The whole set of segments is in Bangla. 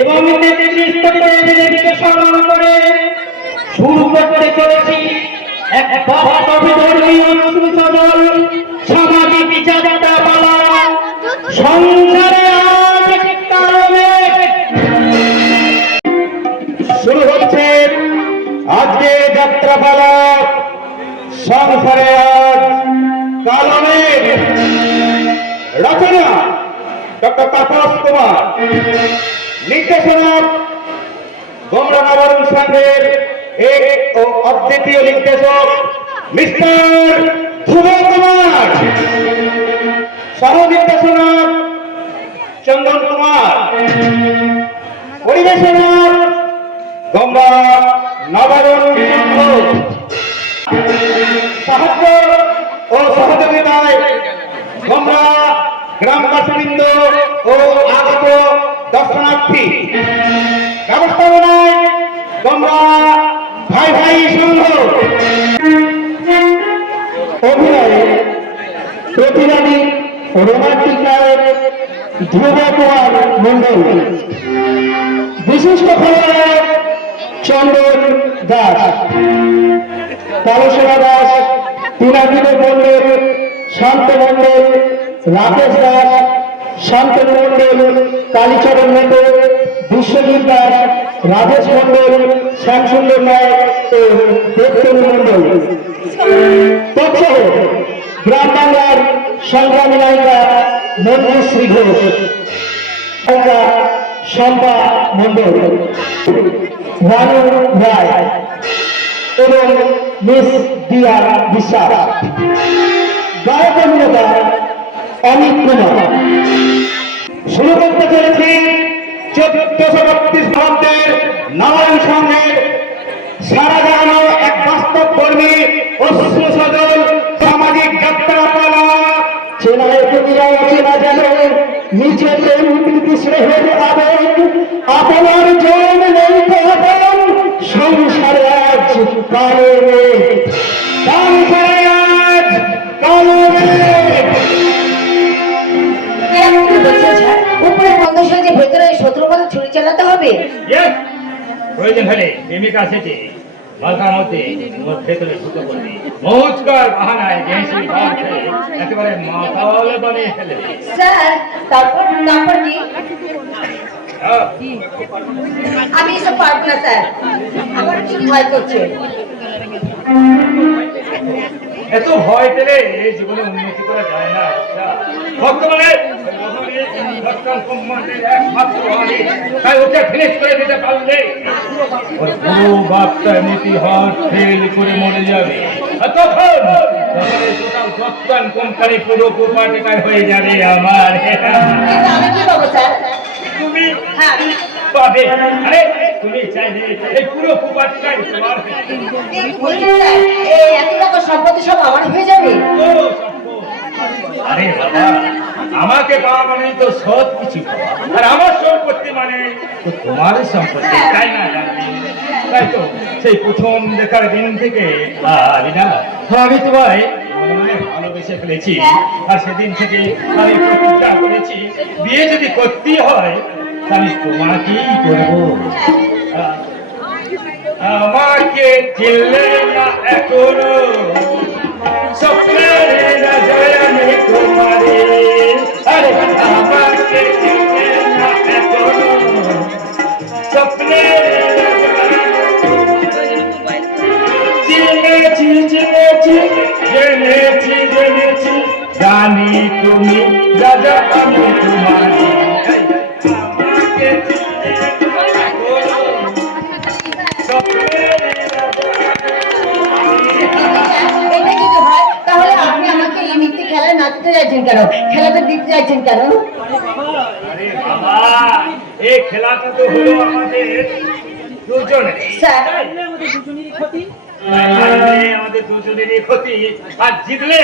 এবং 33 দেবীকে স্মরণ করে শুরু করতে চলেছি এক বাস্তবধর্মী সুসজল সামাজিক যাত্রা পালা সংসারে আজ কারণে শুরু হচ্ছে আজকে যাত্রাপালা সংসারে আজ কালমের রচনা ডক্টর তাপস কুমার, নির্দেশনা গোমরা নবরুণ সংঘের এক ও অদ্বিতীয় নির্দেশক মিস্টার ধ্রুব কুমার, সহ নির্দেশনা চন্দন কুমার, পরিবেশনা গোমরা নবরুণ সংঘ, সাহায্য ও সহযোগিতায় গোমরা গ্রামবাসীবৃন্দ ও আগত দর্শনার্থী, ব্যবস্থাপনায় গোমরা ভাই ভাই সংঘ, অভিনয়ে প্রতিবাদী রোমান্টিক নায়ক ধ্রুব কুমার মন্ডল, বিশিষ্ট খলনায়ক চন্দন দাস, তালসেনা দাস, পিনাকিত মন্ডল, শান্ত মন্ডল, রাকেশ দাস, শান্তনু মন্ডল, কালীচরণ মন্ডল, বিশ্বজিৎ দাস, রাজেশ মন্ডল, শ্যামসুন্দর নায়ক ও দেবতনু মন্ডল। তৎসহ গ্রাম বাংলার সংগ্রামী নায়িকা মঞ্জুশ্রী ঘোষ, শম্পা মন্ডল, রানু রায় এবং মিস দিয়া বিশ্বাস, গায়ক অভিনেতা অমিত কুমার। শুরু করতে চলেছি 1432 খ্রিস্টাব্দের নবরুণ সংঘের সারা জাগানো এক বাস্তব কর্মী অশ্রু সজল সামাজিক যাত্রাপালা। চেনায় প্রতিরা চেনা যেন নিজের প্রীতি স্নেহের আবেগ, আপনার জন নেই আপন সংসারে আজ কালো মেঘ, সংসারে আজ কালো মেঘ। উপরে বন্ধ সাজে ভেতরে শত্রু বলে ছুরি চালাতে হবে। প্রয়োজন হলে প্রেমিকা সেটে মাথার মধ্যে ভেতরে ঢুকে পড়বে, মৌজকার বাহানায় জেসি ভাব ছেড়ে একেবারে মাথাওয়াল বানিয়ে ফেলে। স্যার তারপর কি? আমি এসব পারবো না স্যার, আমার খুব ভয় করছে। এত ভয় পেলে জীবনে উন্নতি করা যায় না। বর্তমানে একমাত্র তাই ওকে ফিনিশ করে দিতে পারলে পুরো বাপটা নীতি হাত ফেল করে মরে যাবে, তখন টোটাল কোম্পানি পুরো কোপাটিকার হয়ে যাবে আমার। আমি কি পাবো স্যার? তুমি পাবে। আরে তুমি চাইলে এই পুরো কোপাটিকার তোমার এত টাকা সম্পত্তি সব আমার হয়ে যাবে। আরে বাবা, আমাকে পাওয়া মানে তো সব কিছু পাওয়া, আর আমার সম্পত্তি মানে তো তোমার সম্পত্তি, তাই না? তাই তো সেই প্রথম দেখার দিন থেকে আমি তোমায় ভালোবেসে ফেলেছি, আর সেদিন থেকে আমি প্রতিজ্ঞা করেছি বিয়ে যদি করতে হয় আমি তোমাকেই করবো। আমাকে চিনলে না এখনো স্বপ্নের রাজায় আমি তোমারে, আরে আমাকে চিনলে না এখনো স্বপ্নের চিনেছি চিনেছি জেনেছি জেনেছি জানি তুমি রাজা আমি তোমারে, আমাকে চিনলে না এখনো স্বপ্নের তাহলে আপনি আমাকে এই মিথ্যে খেলায় নাচতে চাইছেন কেন? খেলাটা দিতে চাইছেন কেন? আরে বাবা, এই খেলাটা তো হলো আমাদের দুজনের, আমাদের দুজনেরই ক্ষতি, আর জিতলে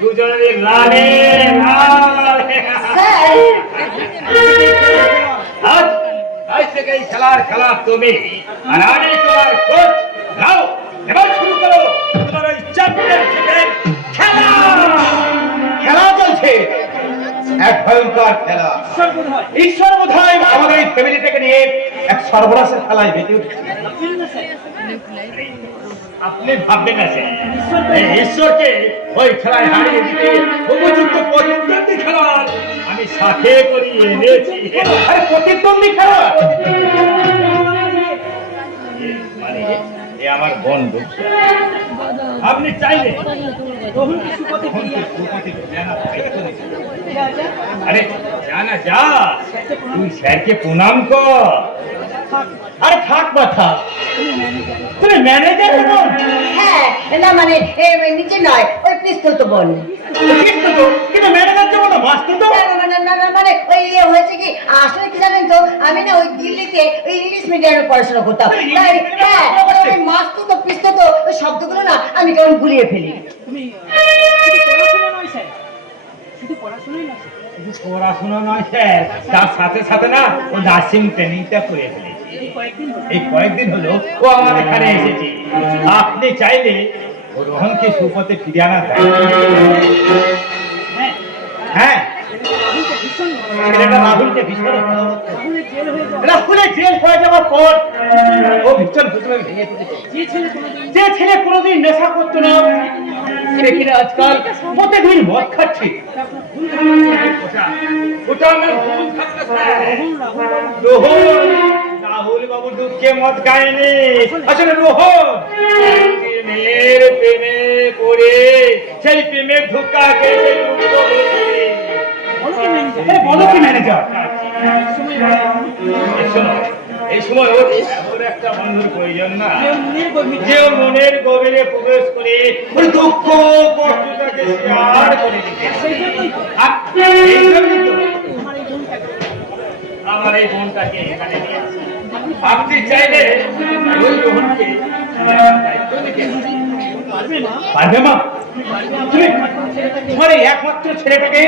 দুজনেরই লালে লাল। আজ থেকে এই খেলা তুমি আর আমি তোমার কোচ। নাও এবার শুরু করো তোমার ওই চ্যাম্পিয়নশিপের খেলা। খেলা চলছে এক ভয়ঙ্কর খেলা। ঈশ্বর বোধহয় আমাদের এই ফ্যামিলিটাকে নিয়ে এক সর্বনাশের খেলায় বেঁচে উঠেছে। আপনি ভাববেন না যে এই ঈশ্বরকে ওই খেলায় হারিয়ে দিতে উপযুক্ত প্রতিদ্বন্দ্বী খেলোয়াড় আমি সাথে করিয়ে এনেছি। আরে প্রতিদ্বন্দ্বী খেলোয়াড় মানে এ আমার বন্ধু। আপনি চাইলে আরে জানা যা, তুই স্যারকে প্রণাম কর। আরে থাক মাথা, তুমি ম্যানেজার বোন? হ্যাঁ, না মানে নিচে নয়, ওই পিস্তত বোন। কিন্তু ম্যানেজার যাবো না, মাস্টার তো মানে ওই হয়েছে কি, আসলে কি জানেন তো, আমি না ওই দিল্লিতে ওই ইংলিশ মিডিয়ামে পড়াশোনা করতাম। তাই হ্যাঁ, ওই মাস্টার তো পিস্তত ওই শব্দগুলো না আমি কেমন ভুলিয়ে ফেলি। পড়াশোনা নয় স্যার, তার সাথে সাথে না ও নার্সিং ট্রেনিংটা করে ফেলেছি। এই কয়েকদিন হলো ও আমার এখানে এসেছে। আপনি চাইলে ও রোহনকে সুপথে ফিরিয়ে আনা যায়। হ্যাঁ, ছেলেটা রাহুলকে ভীষণ রাহুলের জেল হয়ে যাওয়ার পর ও ভীষণ ভেঙে পড়েছে। যে ছেলে কোনোদিন নেশা করতো না, সে কিনা আজকাল প্রত্যেকদিন মদ খাচ্ছে। ওটা আমার ভুল থাকতে রাহুল বাবু দুঃখে মদ খায়নি, আসলে রোহন মেয়ের প্রেমে পড়ে সেই প্রেমের ধোঁকা খেয়ে বলো কি ম্যানেজার, এই সময় ওর একটা বন্ধুর প্রয়োজন না, যে ওর মনের গভীরে প্রবেশ করে ওর দুঃখ কষ্টটাকে শেয়ার করে দিতে। আমার এই বোনটাকে এখানে নিয়ে আসি। আপনি চাইলে ওই রোহনকে দায়িত্ব দিতে পারবে মা? তুমি তোমার এই একমাত্র ছেলেটাকে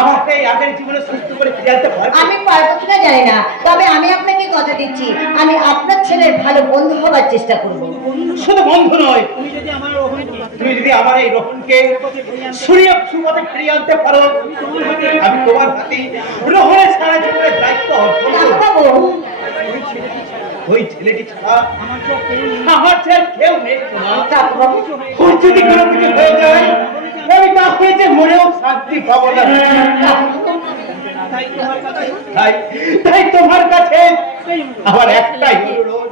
আমাকে আগের জীবনে সুস্থ করে ফিরে আনতে পারবে? আমি পারবো কিনা জানি না, তবে আমি আপনাকে কথা দিচ্ছি, আমি আপনার ছেলের ভালো বন্ধু হবার চেষ্টা করবো। শুধু বন্ধু নয়, তুমি যদি আমার এই রোহনকে সুপথে ফিরিয়ে আনতে পারো, আমি তোমার হাতে রোহনের সারা জীবনের দায়িত্ব অর্পণ করব। ওই ছেলেটি ছাড়া আমার ছেলে কেউ নেই। ওর যদি কোনো কিছু হয়ে যায়, আমি তা হয়েছে মনেও শান্তি পাবো না। তাই তোমার কাছে আমার একটাই অনুরোধ,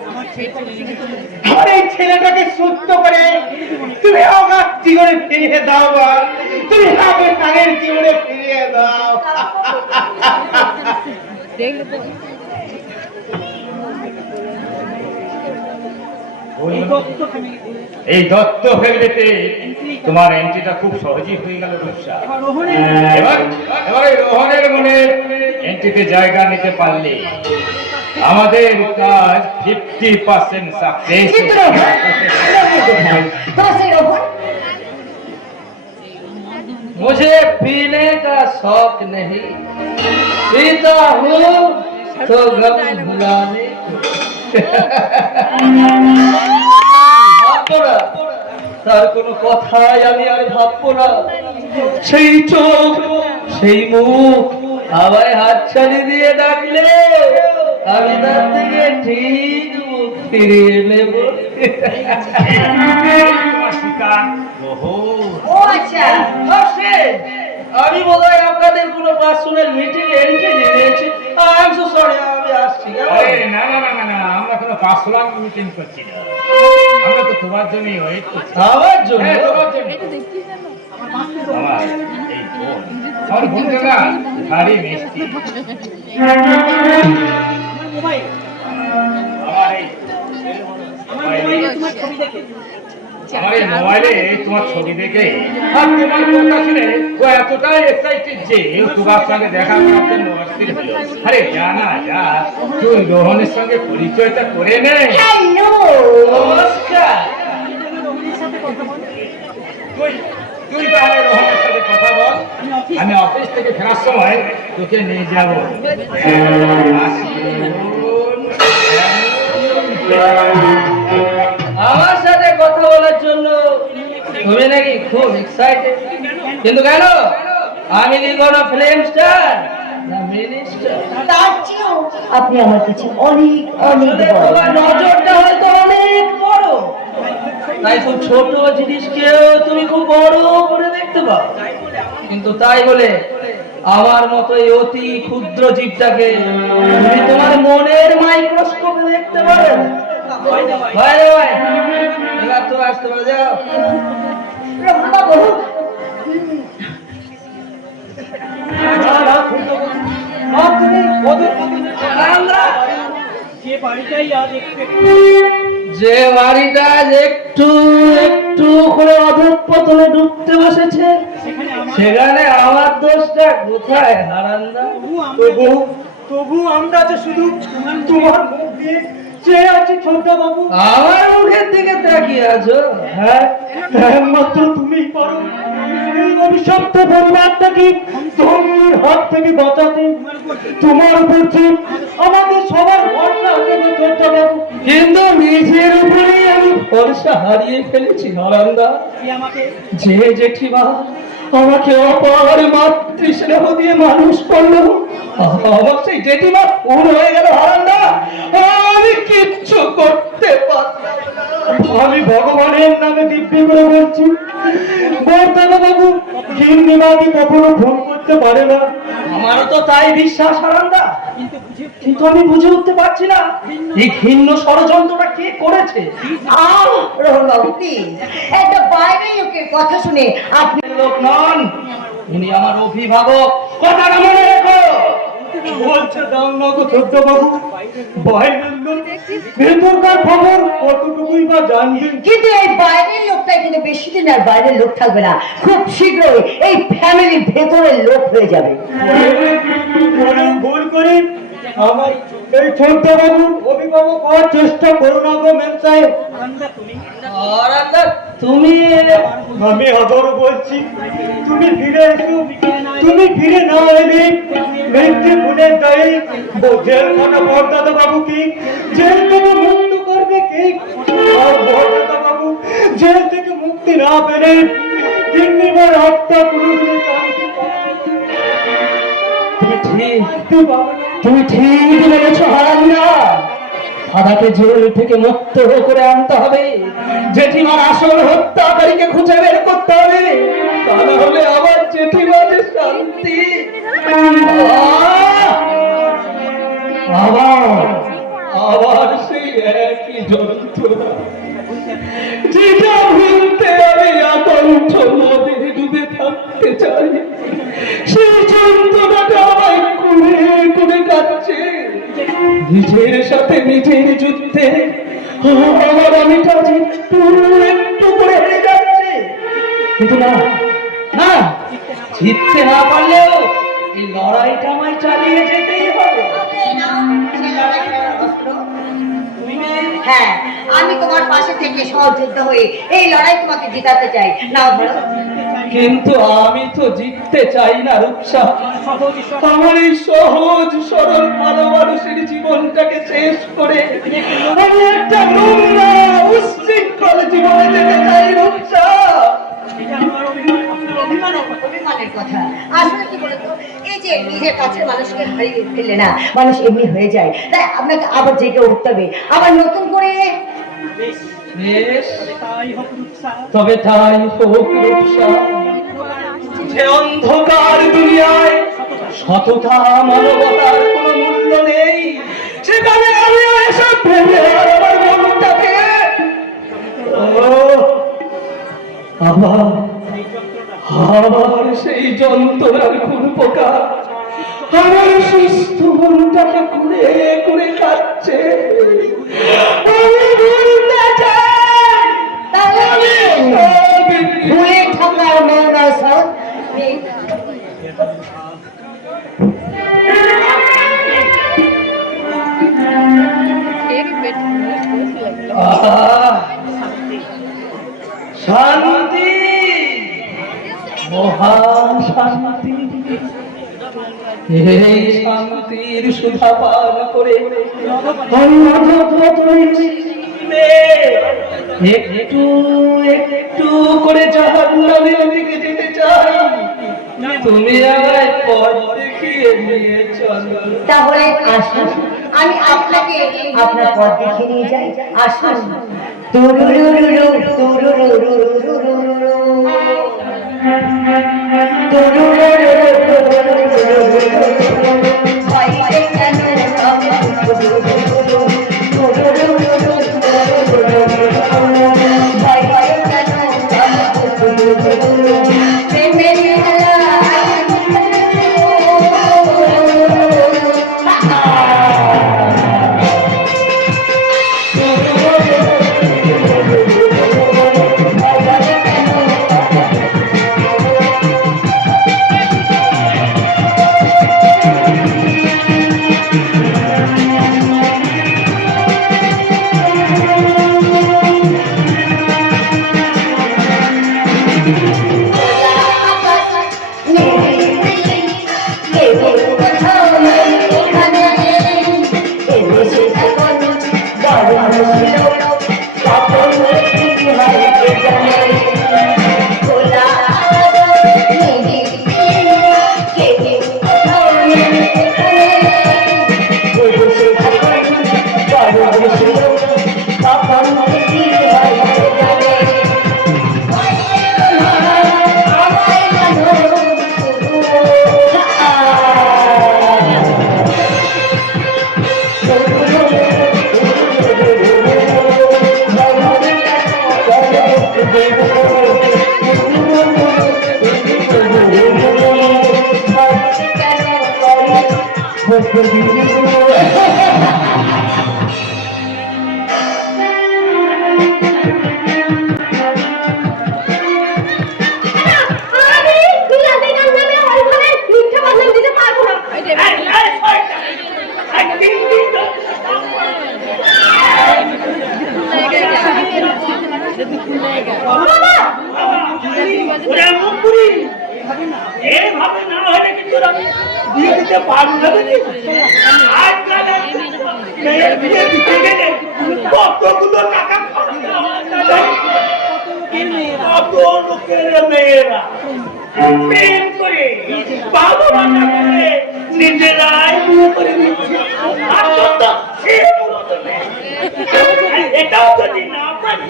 আমার এই ছেলেটাকে সুস্থ করে তুমি আমার জীবনে ফিরিয়ে দাও। তুমি আমার আগের জীবনে ফিরিয়ে দাও। এই দত্ত ফ্যামিলিতে তোমার এন্ট্রিটা খুব সহজেই হয়ে গেল রূপসা। এবার রোহনের মনে এন্ট্রিতে জায়গা নিতে পারলে আমাদের কাজ 50% সাকসেস। मुझे पीने का शौक नहीं, पीता हूँ तो गम भुलाने। তার কোনো কথাই আমি আর ভাববো না। সেই চোখ, সেই মুখ আমায় হাতছানি দিয়ে ডাকলে আমি তার থেকে ঠিক মুখ ফিরিয়ে নেব। ও আচ্ছা, আমি বোধহয় আপনাদের কোনো পার্সোনাল মিটিং এন্ট্রি নিয়েছি। আই এম সো সরি, আমি আসছি। না না না না, আমরা কোনো পার্সোনাল মিটিং করছি না, আমরা তো তোমার জন্যই ওয়েট করছি। আমার জন্য? তোমার জন্য। আমার এই বোন, আমার বোনটা না ভারী মিষ্টি। আমার এই মোবাইলে তোমার ছবি দেখে আর তোমার কথা শুনে ও এতটাই এক্সাইটেড যে তোমার সঙ্গে দেখা করার জন্য অস্থির হলো। আরে জানা যা, তুই রোহনের সঙ্গে পরিচয়টা করে নে। হ্যালো, নমস্কার। তুই তাহলে রোহনের সাথে কথা বল, আমি অফিস থেকে ফেরার সময় তোকে নিয়ে যাবো। আমার সাথে কথা বলার জন্য তুমি নাকি খুব এক্সাইটেড, কিন্তু কেন আমি কি কোনো ফিল্ম স্টার না মিনিস্টার? তার চেয়েও আপনি আমার কাছে অনেক অনেক বড়। তোমার নজরটা হয়তো অনেক বড়, তাই খুব ছোট জিনিসকেও তুমি খুব বড় করে দেখতে পাও। কিন্তু তাই বলে আমার মতো এই অতি ক্ষুদ্র জীবটাকে তুমি তোমার মনের মাইক্রোস্কোপে দেখতে পারো না। ভাই রে ভাই, এবার তো আসতে পারো, যাও। রঘুবাবু, যে বাড়িটা একটু একটু করে অধঃপতনে ডুবতে বসেছে, সেখানে আমার দোষটা কোথায় হারান্দা? তবু আমরা যে শুধু তোমার মুখ দিয়ে চেয়ে আছি ছোট বাবু। আমার মুখের দিকে তাকিয়ে আছো? হ্যাঁ, একমাত্র তুমিই পারো এই অভিশপ্ত পরিবারটাকে ধ্বংসের হাত থেকে বাঁচাতে। তোমার উপর যে আমাদের সবার ভরসা আছে গো ছোট বাবু। কিন্তু নিজের উপরেই আমি ভরসা হারিয়ে ফেলেছি হারান্দা। যে জেঠিমা আমাকে অপার মাতৃস্নেহ দিয়ে মানুষ করলো, আমার সেই জেঠিমা ভুল হয়ে গেল হারান্দা। আমি কিচ্ছু করতে পারলাম না। আমি ভগবানের নামে দিব্যি করে বলছি, বর্তানা বাবু গিন্নিমাকে কখনো ভুল করতে পারে না। আমারও তো তাই বিশ্বাস হারান্দা, কিন্তু আমি বুঝে উঠতে পারছি না এই ঘৃণ্য ষড়যন্ত্রটা কে করেছে। রঘুবাবু প্লিজ, একটা বাইরের লোকের কথা শুনে আপনি লোক নন, উনি আমার অভিভাবক, কথাটা মনে রেখো। বলছে দাও না গো ছোট্ট বাবু, বাইরের লোক ভেতরকার খবর কতটুকুই বা জানবে। কিন্তু এই বাইরের লোকটাই কিন্তু বেশি দিন আর বাইরের লোক থাকবে না, খুব শীঘ্রই এই ফ্যামিলির ভেতরের লোক হয়ে যাবে। ভুল করি আমার এই ছোট্ট বাবুর অভিভাবক হওয়ার চেষ্টা করো না গো মেম সাহেব। হারান্দা তুমি আমি আবারও বলছি, তুমি ফিরে এসো। তুমি ফিরে না এলে মৃত্যু গুণের দায়ী জেলখানা বরদাদা বাবু কি জেল থেকে মুক্ত করবে কে? আর বরদাদা বাবু জেল থেকে মুক্তি না পেলে গিন্নিমার হত্যা পুরোপুরি তুমি ঠিক বলেছো হারান্দা। দাদাকে জেল থেকে মুক্ত করে আনতে হবে, জেঠিমার আসল হত্যাকারীকে খুঁজে বের করতে হবে, তা না হলে আবার জেঠিমার শান্তি। আবার আবার সেই একই যন্ত্রণা, যেটা ভুলতে আমি আকণ্ঠ নদে ডুবে থাকতে চাই। সেই যন্ত্রণাটা আমায় কুড়ে কুড়ে কাটছে। নিজের সাথে নিজের যুদ্ধে আমার আমিটা একটু একটু করে হেরে যাচ্ছে। কিন্তু না না, জিততে না পারলেও এই লড়াইটা আমায় চালিয়ে যেতেই হবে। হ্যাঁ, আমি তোমার পাশে থেকে সহযোদ্ধা হয়ে এই লড়াই তোমাকে জিতাতে চাই। নাও ধরো। কিন্তু আমি তো জিততে চাই না রূপসা। আমার এই সহজ সরল ভালো মানুষের জীবনটাকে শেষ করে আমি একটা নোংরা উচ্ছৃঙ্খল জীবনে যেতে চাই রূপসা। অভিমানের কথা আসলে কি বলতো, এই যে নিজের কাছের মানুষকে হারিয়ে ফেললে না মানুষ এমনি হয়ে যায়, তাই আপনাকে আবার জেগে উঠতে হবে, আবার নতুন করে। বেশ, তবে তাই হোক রূপসা। যে অন্ধকার দুনিয়ায় সততা মানবতার কোনো মূল্য নেই, সেখানে আমি এসব ভেবে আমার মনটাকে আবার আবার সেই যন্ত্রণার কোন প্রকার আমার সুস্থ মনটাকে কুড়ে কুড়ে খাচ্ছে। আমি ভুলতে চাই, তাহলে ভুলে থাকার মৌনা সব শান্তি, মহান শান্তি। এই শান্তির সুধা পান করে একটু একটু করে জাহান্নামের দিকে যেতে চাই। তুমি আমায় পথ দেখিয়ে নিয়ে চলো। তাহলে আসুন, আমি আপনাকে আপনার পথ দেখিয়ে নিয়ে যাই। আসুন। তুরুরুরুরু, তুরুরুরুরুরুরুরু। ভয় কেন ভয় কেন প্রেমের খেলা এভাবে না হলে কিন্তু আমি বিয়ে দিতে পারবো না। মেয়ের বিয়ে দিতে গেলে কতগুলো টাকা খরচ হয়, কত লোকের মেয়েরা প্রেম করে বাবা মাতা করে নিজেরাই বিয়ে করে নিচ্ছে। আর যত সে মূলত নেই। এটাও যদি না পারি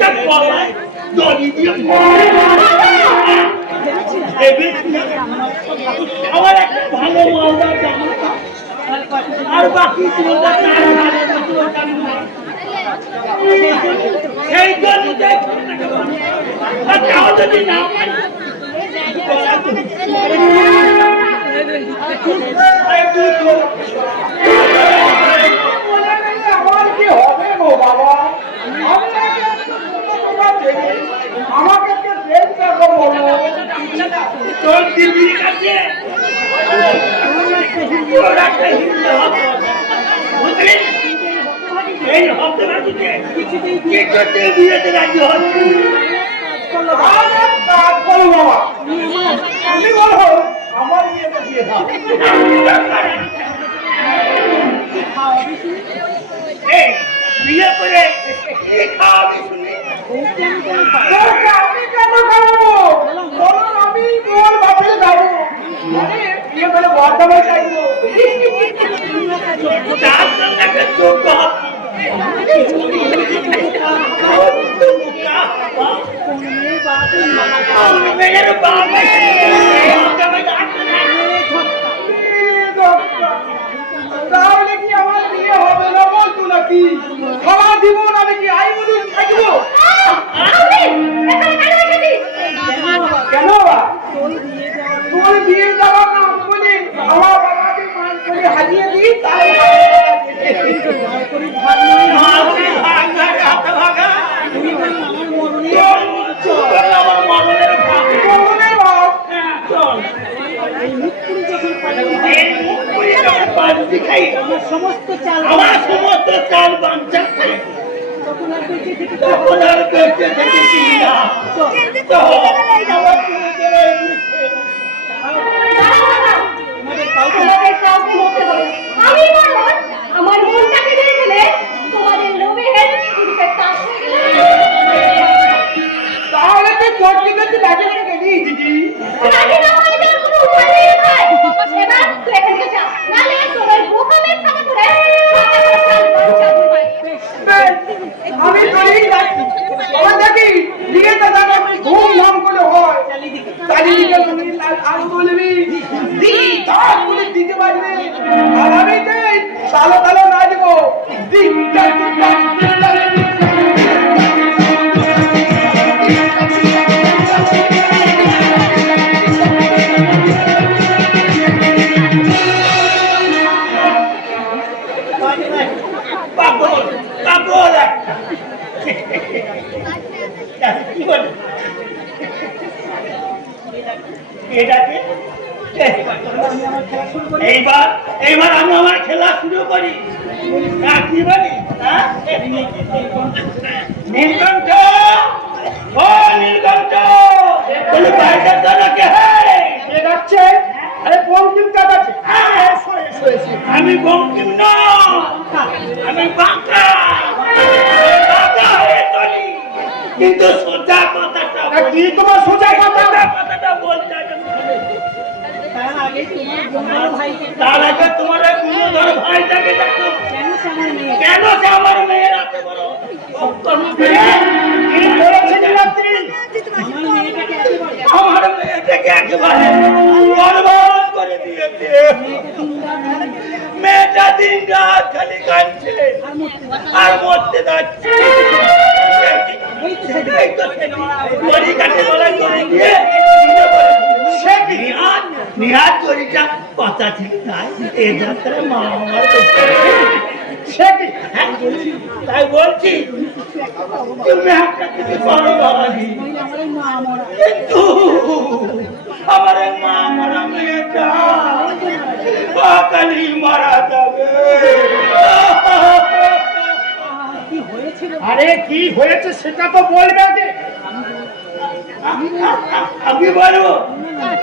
তা গলায় দড়ি দিয়ে আমার একটা ভালো মালদার জামা আর বাকি সেই জন্য যদি না পারি আমার কি হবে গো বাবা? আমাকে একটু দেখতে বলো। তোর দিদির কাছে এই হপ্তাটিতে কিছুতে বিয়েতে রাজি হচ্ছে। বাবা আমি বলো আমার বিয়েতে দিয়ে দাও। বিয়ে করে কি খাওয়াবি শুনি? আমি কেন খাবো? বলো আমি তোর বাপের খাবো। মানে বিয়ে করে বর্তমানে চাইবো। তার জন্য একটা যোগ্য মেয়ের বাবা তাহলে কি আমার বিয়ে হবে না বলতো নাকি? সারা জীবন আমি কি আই বলি থাকবো? কেন বাবা? তোর বিয়ে যাওয়া না বলে আমার বাবাকে মান করে হারিয়ে দিই তাই সমস্ত চাল বাঞ্চা তখন আর বেঁচে থেকেছি না। আমার মনটাকে দিয়ে দিলে তোমাদের লোভে তাহলে তুই চোট দিকে তুই রাজি করে গেলি দিদি। রাজি না হলে তুই এখান থেকে যা, নাহলে তোর ওই বোকামের সাথে করে সব আমি চলেই যাচ্ছি। আমার দেখি বিয়েটা যাতে ধুমধাম করে হয়, চারিদিকে আরো বলবি দি তার বলে দিতে পারবে, আর আমি চাই তালো তালো নাচবো দিকটা দিকটা দিকটা। পাগল পাগল কি বলে এটাকে এইবার এইবার আমি আমার খেলা শুরু করি। কি বলি নীলকণ্ঠ, ও নীলকণ্ঠ, বলে বাইরের জনকে কে ডাকছে? আরে বঙ্কিম কাটাচ্ছে। আমি বঙ্কিম না, আমি বাঁকা বাঁকা হয়ে চলি, কিন্তু সোজা কথাটা কি তোমার সোজা কথা? কথাটা বলতে তার আগে তোমার গুণধর ভাইটাকে দেখো, কেন সে আমার মেয়ের হাতে বড় কি করেছে নীলাদ্রি? আমার মেয়েটাকে একেবারে বরবাদ করে দিয়েছে। মেয়েটা দিন রাত খালি কাঁদছে আর মরতে যাচ্ছে। নিহাত করিটা কথা ঠিক নাই, এ যাত্রা মা আমার তাই বলছি তুমি একটা কিছু করো বাবাজি, কিন্তু আমার এই মা মারা মেয়েটা কালি মারা যাবে। আরে কি হয়েছে সেটা তো বলবে আগে। আমি বলবো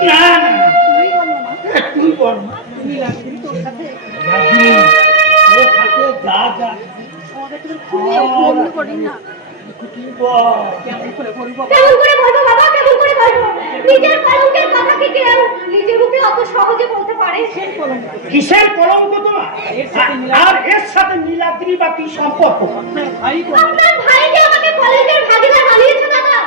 না না তুই বল যা যা কেমন করে বলবো বাবা, কেমন করে বলবো? নিজের কলঙ্কের কথা কি কেউ নিজের মুখে অত সহজে বলতে পারে? কিসের কলঙ্ক তোমার? আর এর সাথে নীলাদ্রি বা কি সম্পর্ক? আপনার ভাই যে আমাকে কলেজের ভাগিদার বানিয়েছে দাদা।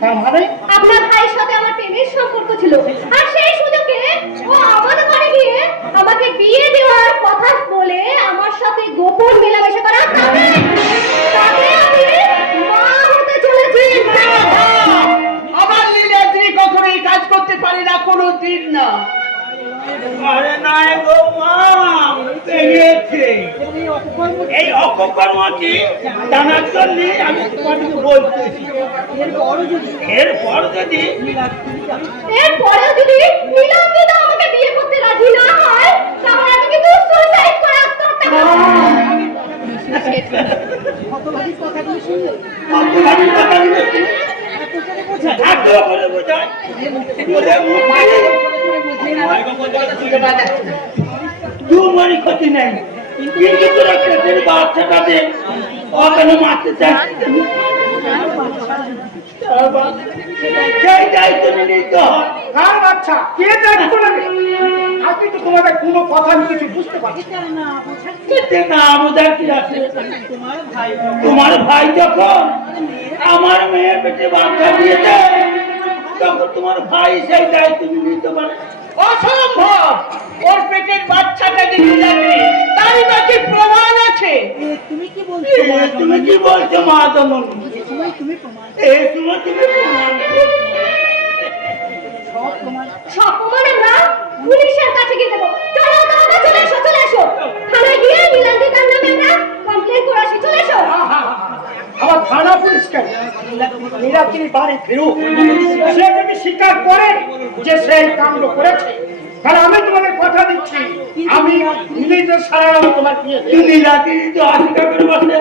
তার মানে আপনার ভাইয়ের সাথে আমার প্রেমের সম্পর্ক ছিল, আর সেই সুযোগে ও আমাদের বাড়ি গিয়ে আমাকে বিয়ে দেওয়ার কথা বলে আমার সাথে গোপন মেলামেশা করা, তাতে আমি মা হতে চলেছি। আমার নীলাদ্রি কখনোই কাজ করতে পারে না, কোনো দিন না। আরে নাই গো মা পেয়েছে এই অপকর্মটি জানার জন্য আমি তোমাকে বলতেছি। এরপরেও যদি নীলাদ্রি আমাকে বিয়ে করতে রাজি না হয়, তাহলে আমি কিন্তু সুইসাইড করে আত্মহত্যা করব। অপরাধী কথাগুলো শুনে এত করে বোঝায় তোমারই ক্ষতি নেই, কিন্তু তোরা পেটের বাচ্চাটাকে ওখানে মারতে চাই, সেই দায়িত্ব নিতে হয়। কার বাচ্চা? কে দায়িত্ব নেবে? আজকে তো তোমাদের কোনো কথা আমি কিছু বুঝতে পারছি না। না বোঝার কি আছে? তোমার ভাই যখন আমার মেয়ের পেটে বাচ্চা দিয়েছে, তখন তোমার ভাই সেই দায়িত্ব নিতে পারে। অসম্ভব! ওর পেটের বাচ্চাটা যে নীলাদ্রি, তারই বা কি প্রমাণ আছে? তুমি কি বলছো মা জননী? এই সময় তুমি প্রমাণ সব প্রমাণ আমরা পুলিশের কাছে গিয়ে দেবো। চলো দাদা, চলে এসো, চলে এসো। থানায় গিয়ে নীলাদ্রি তার নামে আমরা কমপ্লেন করে আসি। চলে এসো। আমার থানা পুলিশ কেন? নীলাদ্রি বাড়ি ফিরুক, সে যদি স্বীকার করে যে সেই কাণ্ড করেছে, তাহলে আমি তোমাদের কথা দিচ্ছি, আমি নিজেদের সারা তোমার বিয়ে দেব। নীলাদ্রি তো অস্বীকার করে বসে,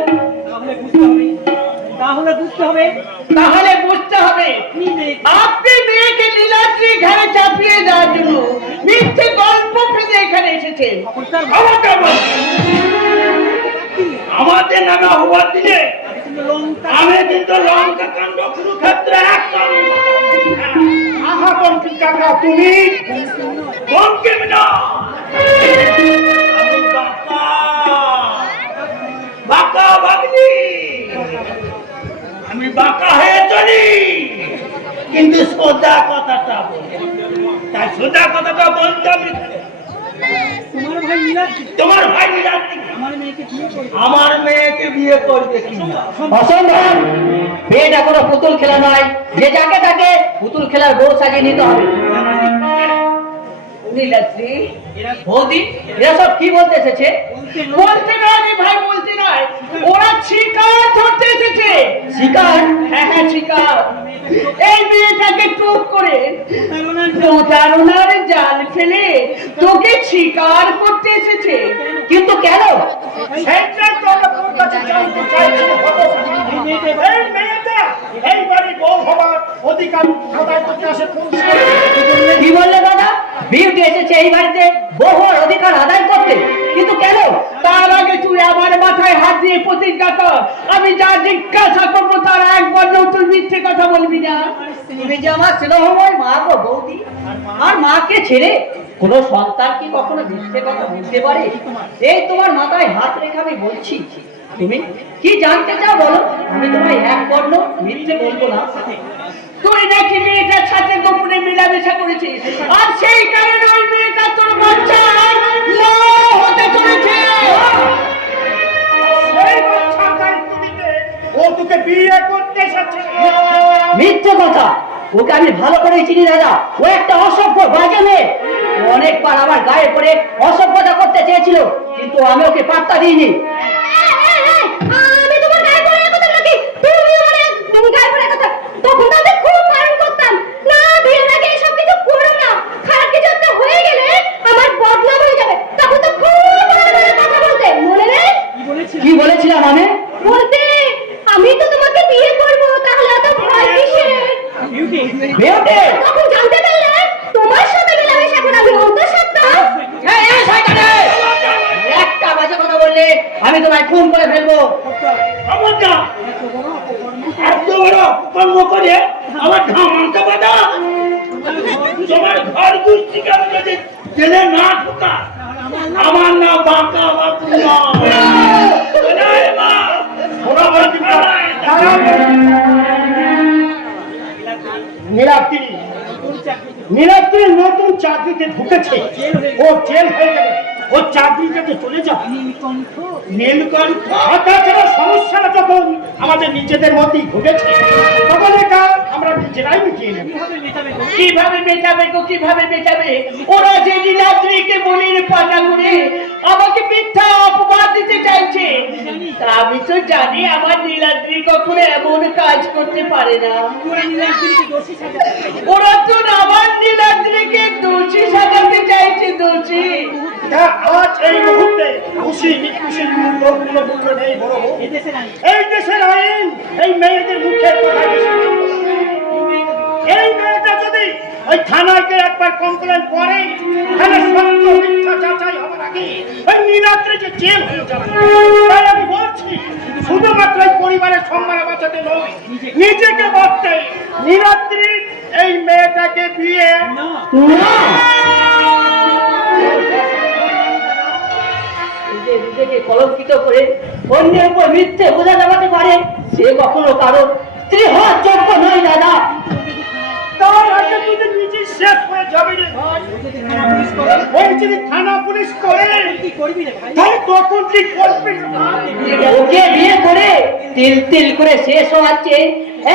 তাহলে বুঝতে হবে আপনি মেয়েকে নীলাদ্রি ঘরে চাপিয়ে দেওয়ার জন্য মিথ্যে গল্প ফেলে এখানে এসেছেন। আমাদের নামে অপবাদ দিলে আমি কিন্তু লঙ্কা কাণ্ড কুরুক্ষেত্র আহা বঙ্কিম কাকা, তুমি বঙ্কিম না আমি বাঁকা বাঁকা ভাগ্নি, আমি বাঁকা হয়ে চলি, কিন্তু সোজা কথাটা বলি। তাই সোজা কথাটা বলতে আমি তোমার ভাই নীলাদ্রি আমার মেয়েকে বিয়ে করবে কিনা? অসম্ভব। বিয়েটা কোনো পুতুল খেলা নয় যে যাকে তাকে পুতুল খেলার বউ সাজিয়ে নিতে হবে। নীলাদ্রি, বৌদি, এরা সব কি বলতে এসেছে? বলতে নয় রে ভাই, বলতে নয়, ওরা শিকার ধরতে এসেছে। শিকার? হ্যাঁ হ্যাঁ, শিকার। এই মেয়েটাকে টুক করে প্রতারণার জাল ফেলে তোকে শিকার করতে এসেছে। কিন্তু কেন? সেটা তো আমরা তোর কাছে জানতে চাইছি। এই মেয়েটা এই বাড়ি বউ হবার অধিকার আদায় করতে আসে পুরুষের। কি বললে দাদা? বিউটি এসেছে এই বাড়িতে বহুর অধিকার আদায় করতে, কিন্তু কেন? তার আগে তুই আমার মাথায় হাত দিয়ে প্রতিজ্ঞা কর, আমি যা জিজ্ঞাসা করবো তার একবার তুই মিথ্যে কথা বলবি না। তুমি যে আমার স্নেহময় মা গো বৌদি, আর মাকে ছেড়ে কোন সন্তান কি কখনো মিথ্যে কথা বলতে পারে? এই তোমার মাথায় হাত রেখে আমি বলছি, তুমি কি জানতে চাও বলো, আমি তোমায় এক বর্ণ মিথ্যে বলবো না। তুই নাকি মেয়েটার সাথে গোপনে মেলামেশা করেছিস, আর সেই কারণে ওই মেয়েটা তোর বাচ্চা হতে চলেছে। সেই বাচ্চার দায়িত্ব নিতে ও তোকে বিয়ে করতে এসেছে। মিথ্যে কথা, ওকে আমি ভালো করে চিনি দাদা। ও একটা অসভ্য বাজে মেয়ে। ও অনেকবার আমার গায়ে পড়ে অসভ্যতা করতে চেয়েছিল, কিন্তু আমি ওকে পাত্তা দিইনি। আমি তোমার গায়ে পড়ে কথা নাকি? তুমি আমার গায়ে পড়ে কথা। তখন তো আমি খুব বারণ করতাম, না বিয়ের আগে এসব কিছু করো না, খারাপ কিছু একটা হয়ে গেলে আমার বদনাম হয়ে যাবে। তখন তো খুব বড় কথা বলতে, মনে নেই? কি বলেছিলাম আমি? বলতে আমি তো তোমাকে বিয়ে করব, তাহলে এত ভয় কিসের? বিউটি! তখন জানতে পারলে তোমার সাথে মেলামেশা করে আমি অন্তঃসত্ত্বা। এই, এই শয়তানে! একটা বাজে কথা বললে আমি তোমায় খুন করে ফেলবো। আমারটা এত বড় কর্ম করে আমার ধামাকা বাধা, তোমার ঘর গুষ্টি কেন যদি জেলে না ঢোকা, আমার না বাঁকা বাপু না। নীলাদ্রির নতুন চাকরিতে ঢুকেছে, ও জেল হয়ে গেল, ও চাকরি থেকে চলে যাবে। নীলকণ্ঠ তাছাড়া সমস্যাটা যখন আমাদের নিজেদের মধ্যেই ঘটেছে, তখন এটা আমরা নিজেরাই মিটিয়ে নেব। কিভাবে মেটাবে গো, কিভাবে মেটাবে? ওরা যে নীলাদ্রিকে বলির পাটা করে আমাকে মিথ্যা অপবাদ দিতে চাইছে, তা আমি তো জানি আমার নীলাদ্রি কখনো এমন কাজ করতে পারে না। ওরা তো আমার নীলাদ্রিকে দোষী সাজাতে চাইছে, দোষী। তা আজ এই মুহূর্তে খুশি নিখুশির মূল্য নেই বড় বউ। এই দেশের আইন এই মেয়েদের মুখের কথা বেশি। এই মেয়েটা যদি ওই থানায় গিয়ে একবার কমপ্লেন করে, তাহলে সত্য মিথ্যা যাচাই হবার আগে ওই নীলাদ্রি যে জেল হয়ে যাবে। তাই আমি বলছি, শুধুমাত্র এই পরিবারের সম্মান বাঁচাতে নয়, নিজেকে বাঁচতে নীলাদ্রি এই মেয়েটাকে বিয়ে নিজেকে কলঙ্কিত করে অন্যের উপর মিথ্যে বোঝা চাপাতে পারে, সে কখনো কারো স্ত্রী হওয়ার যোগ্য নয় দাদা। তার আগে তুই নিজে শেষ হয়ে যাবে রে ভাই। ওই যদি থানা পুলিশ করে তাহলে তখন কি করবি? ওকে বিয়ে করে তিল তিল করে শেষ হওয়াচ্ছে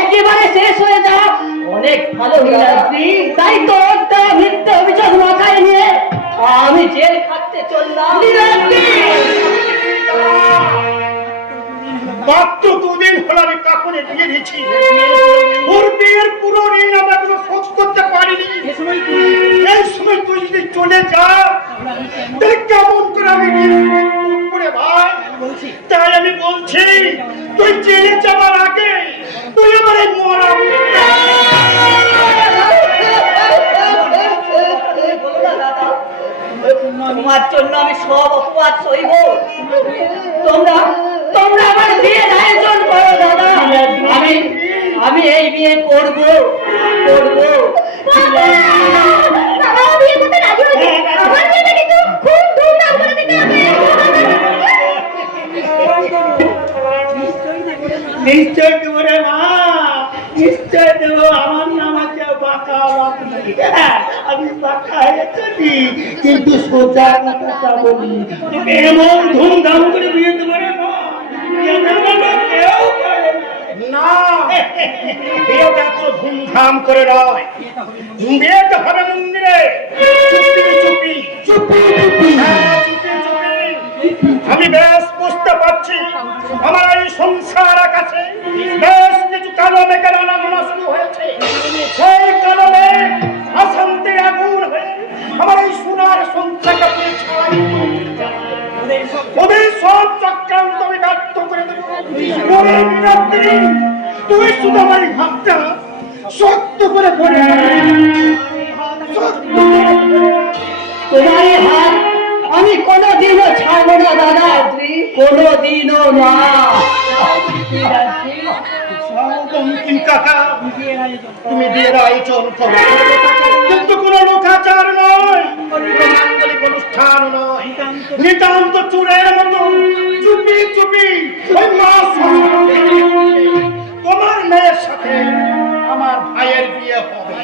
একেবারে শেষ হয়ে যাওয়া অনেক ভালো নীলাদ্রি। তাই তো একটা মিথ্যে অভিযোগ মাথায় নিয়ে আমি জেল খাটতে চললাম। মাত্র দুদিন হলো আমি কাপড়ে বিয়ে দিয়েছি, ওর বিয়ের পুরো ঋণ আমরা কোনো শোধ করতে পারিনি। এই সময় তুই যদি চলে যা তাহলে কেমন করে আমি করে ভাই? তাই আমি বলছি, তুই জেলে যাবার আগে তুই আমার এই মরা তোমার জন্য আমি সব অপবাদ সইব। তোমরা তোমরা আমার বিয়ের আয়োজন করো দাদা। আমি এই বিয়ে করব করব। বাবা বিয়ে করতে রাজি হয়েছে, আমার মেয়েটা কিন্তু খুব নিশ্চয় দেবো রে মা, নিশ্চয় দেবো। আমার নাম আছে বাঁকা বাপি। আমি বাঁকা হয়েছি, কিন্তু সোজা কথাটা বলি, তোকে এমন ধুমধাম করে বিয়ে দেবো রে মা, যেন আমার কেউ পারে না। না, বিয়েটা তো ধুমধাম করে নয়, বিয়েটা হবে মন্দিরে, চুপি চুপি। হ্যাঁ, চুপি। আমি বেশ বুঝতে পারছি আমার এই সংসার কাছে বেশ কিছু কালো মেঘের আনাগোনা শুরু হয়েছে। সেই কালো মেঘ অশান্তির আগুন হয়ে আমার এই সোনার সংসারটা পুরো ছাই করে দিচ্ছে। ওদের সব চক্রান্ত আমি ব্যর্থ করে দেবো। ওরে মিনাত্রি, তুই শুধু আমার এই হাতটা শক্ত করে ধরে শক্ত করে তোমার এই হাত আমি কোনোদিনও ছাড়বো না দাদা, কোনোদিনও না। বঙ্কিম কাকা, তুমি বিয়ের আয়োজন করো, কিন্তু কোনো লোকাচার নয়, কোনো মাঙ্গলিক অনুষ্ঠান নয়, নিতান্ত চুরের মতো চুপি চুপি ওই মাস তোমার মেয়ের সাথে আমার ভাইয়ের বিয়ে হবে।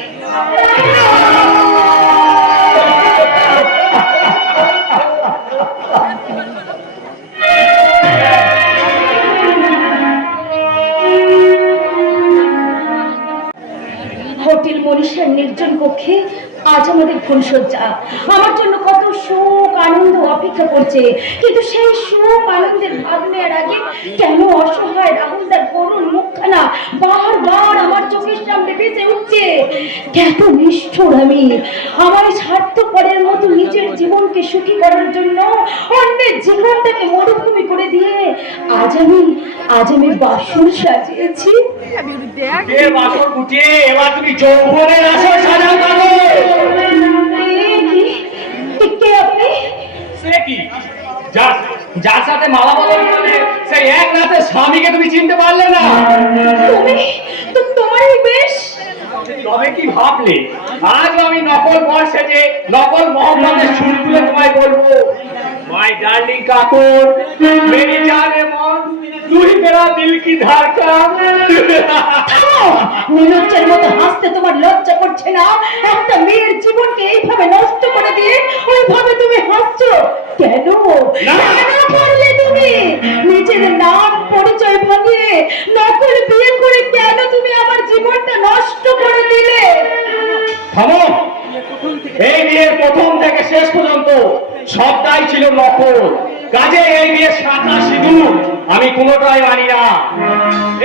হোটেল মনীষার নির্জন কক্ষে আজ আমাদের ফুলসজ্জা। আমার জন্য কত সুখ আনন্দ অপেক্ষা করছে, কিন্তু সেই সুখ আনন্দের ভাগ নেওয়ার আগে কেন অসহায় রাহুলদার করুণ মুখখানা বারবার আমার চোখের সামনে ভেসে উঠছে। কত নিষ্ঠুর আমি! আমার স্বার্থপরের মতো নিজের জীবনকে সুখী করার জন্য অন্যের জীবনটাকে মরুভূমি করে দিয়ে আজ আমি বাসর সাজিয়েছি। এ বাসর গুটিয়ে এবার তুমি যৌবনের আসর সাজাও। কে আপনি? সে কি, যার সাথে মালা বদল করলে সেই এক রাতে স্বামীকে তুমি চিনতে পারলে না? তোমার এই বেশ! তবে কি ভাবলে আজ আমি নকল বর সেজে নকল মোহাম্মদের সুর তুলে তোমায় বলবো, মাই ডার্লিং কাকুর মেরি জানে মন তুই মেরা দিল কি ধড়কন। নিলজ্জের মতো হাসতে তোমার লজ্জা করছে না? একটা মেয়ের জীবনকে এইভাবে নষ্ট করে দিয়ে ওইভাবে তুমি হাসছো কেন? কেন পারলে তুমি নিজের নাম পরিচয় ভাঙিয়ে নকল বিয়ে করে কেন তুমি আমার জীবনটা নষ্ট করে দিলে? থামো, এই বিয়ের প্রথম থেকে শেষ পর্যন্ত সবটাই ছিল নকল। কাজে এই বিয়ের শাখা সিঁদুর আমি কোনোটাই মানি না।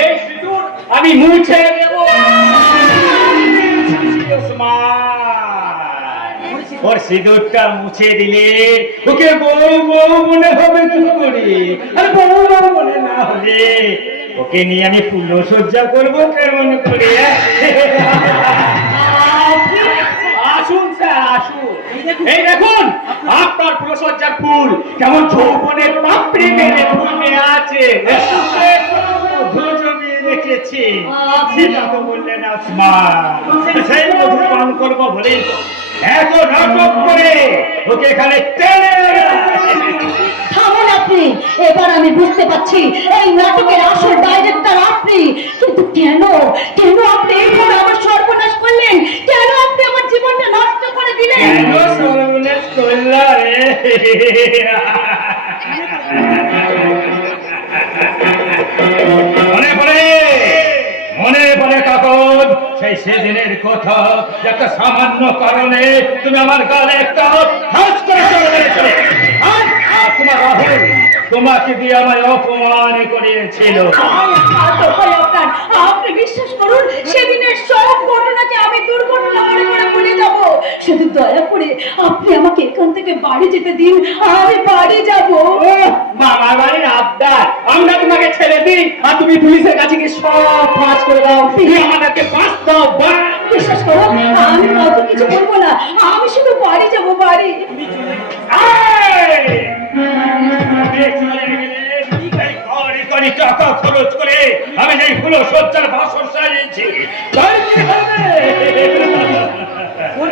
এই সিঁদুর আমি মুছে দেব। ওর সিঁদুরটা মুছে দিলে ওকে বউ বউ মনে হবে কি করে? আর বউ বউ মনে না হলে ওকে নিয়ে আমি ফুলসজ্জা করবো কেমন করে? আসুন স্যার, আসুন। এই দেখুন আপনার ফুলসজ্জার ফুল কেমন যৌবনের পাপড়ি মেরে ফুটে আছে। মধু জমিয়ে রেখেছি, সেটা তো বললেন আসমা। সেই মধু পান করবো বলেই তো এত নাটক করে ওকে এখানে টেনে থামুন আপনি, এবার আমি বুঝতে পারছি এই নাটকের আসল ডাইরেক্টর আপনি। কিন্তু কেন আপনি এইভাবে আমার সর্বনাশ করলেন? কেন আপনি আমার জীবনটা নষ্ট করে দিলেন? কেন সর্বনাশ করলা রে? মনে পড়ে কাকন সেই সেদিনের কথা, একটা সামান্য কারণে তুমি আমার গালে একটা হাত করে চলে গেছিলে। আর তোমার রাহুল তোমাকে দিয়ে আমায় অপমান করিয়েছিল। আপনি বিশ্বাস করুন, সেদিনের সব ঘটনাকে আমি দুর্ঘটনা মনে করে ভুলে যাব। শুধু দয়া করে আপনি আমাকে এখান থেকে বাড়ি যেতে দিন, আমি বাড়ি যাব। মামার বাড়ির আবদার, আমরা তোমাকে ছেড়ে দিই আর তুমি পুলিশের কাছে গিয়ে সব ফাঁস করে দাও। তুমি আমাদেরকে ফাঁস দাও। বিশ্বাস করো, আমি কত কিছু বলবো না, আমি শুধু বাড়ি যাব, বাড়ি। টাকা খরচ করে আমি যে ফুলসজ্জার বাসর সাজিয়েছি, ওর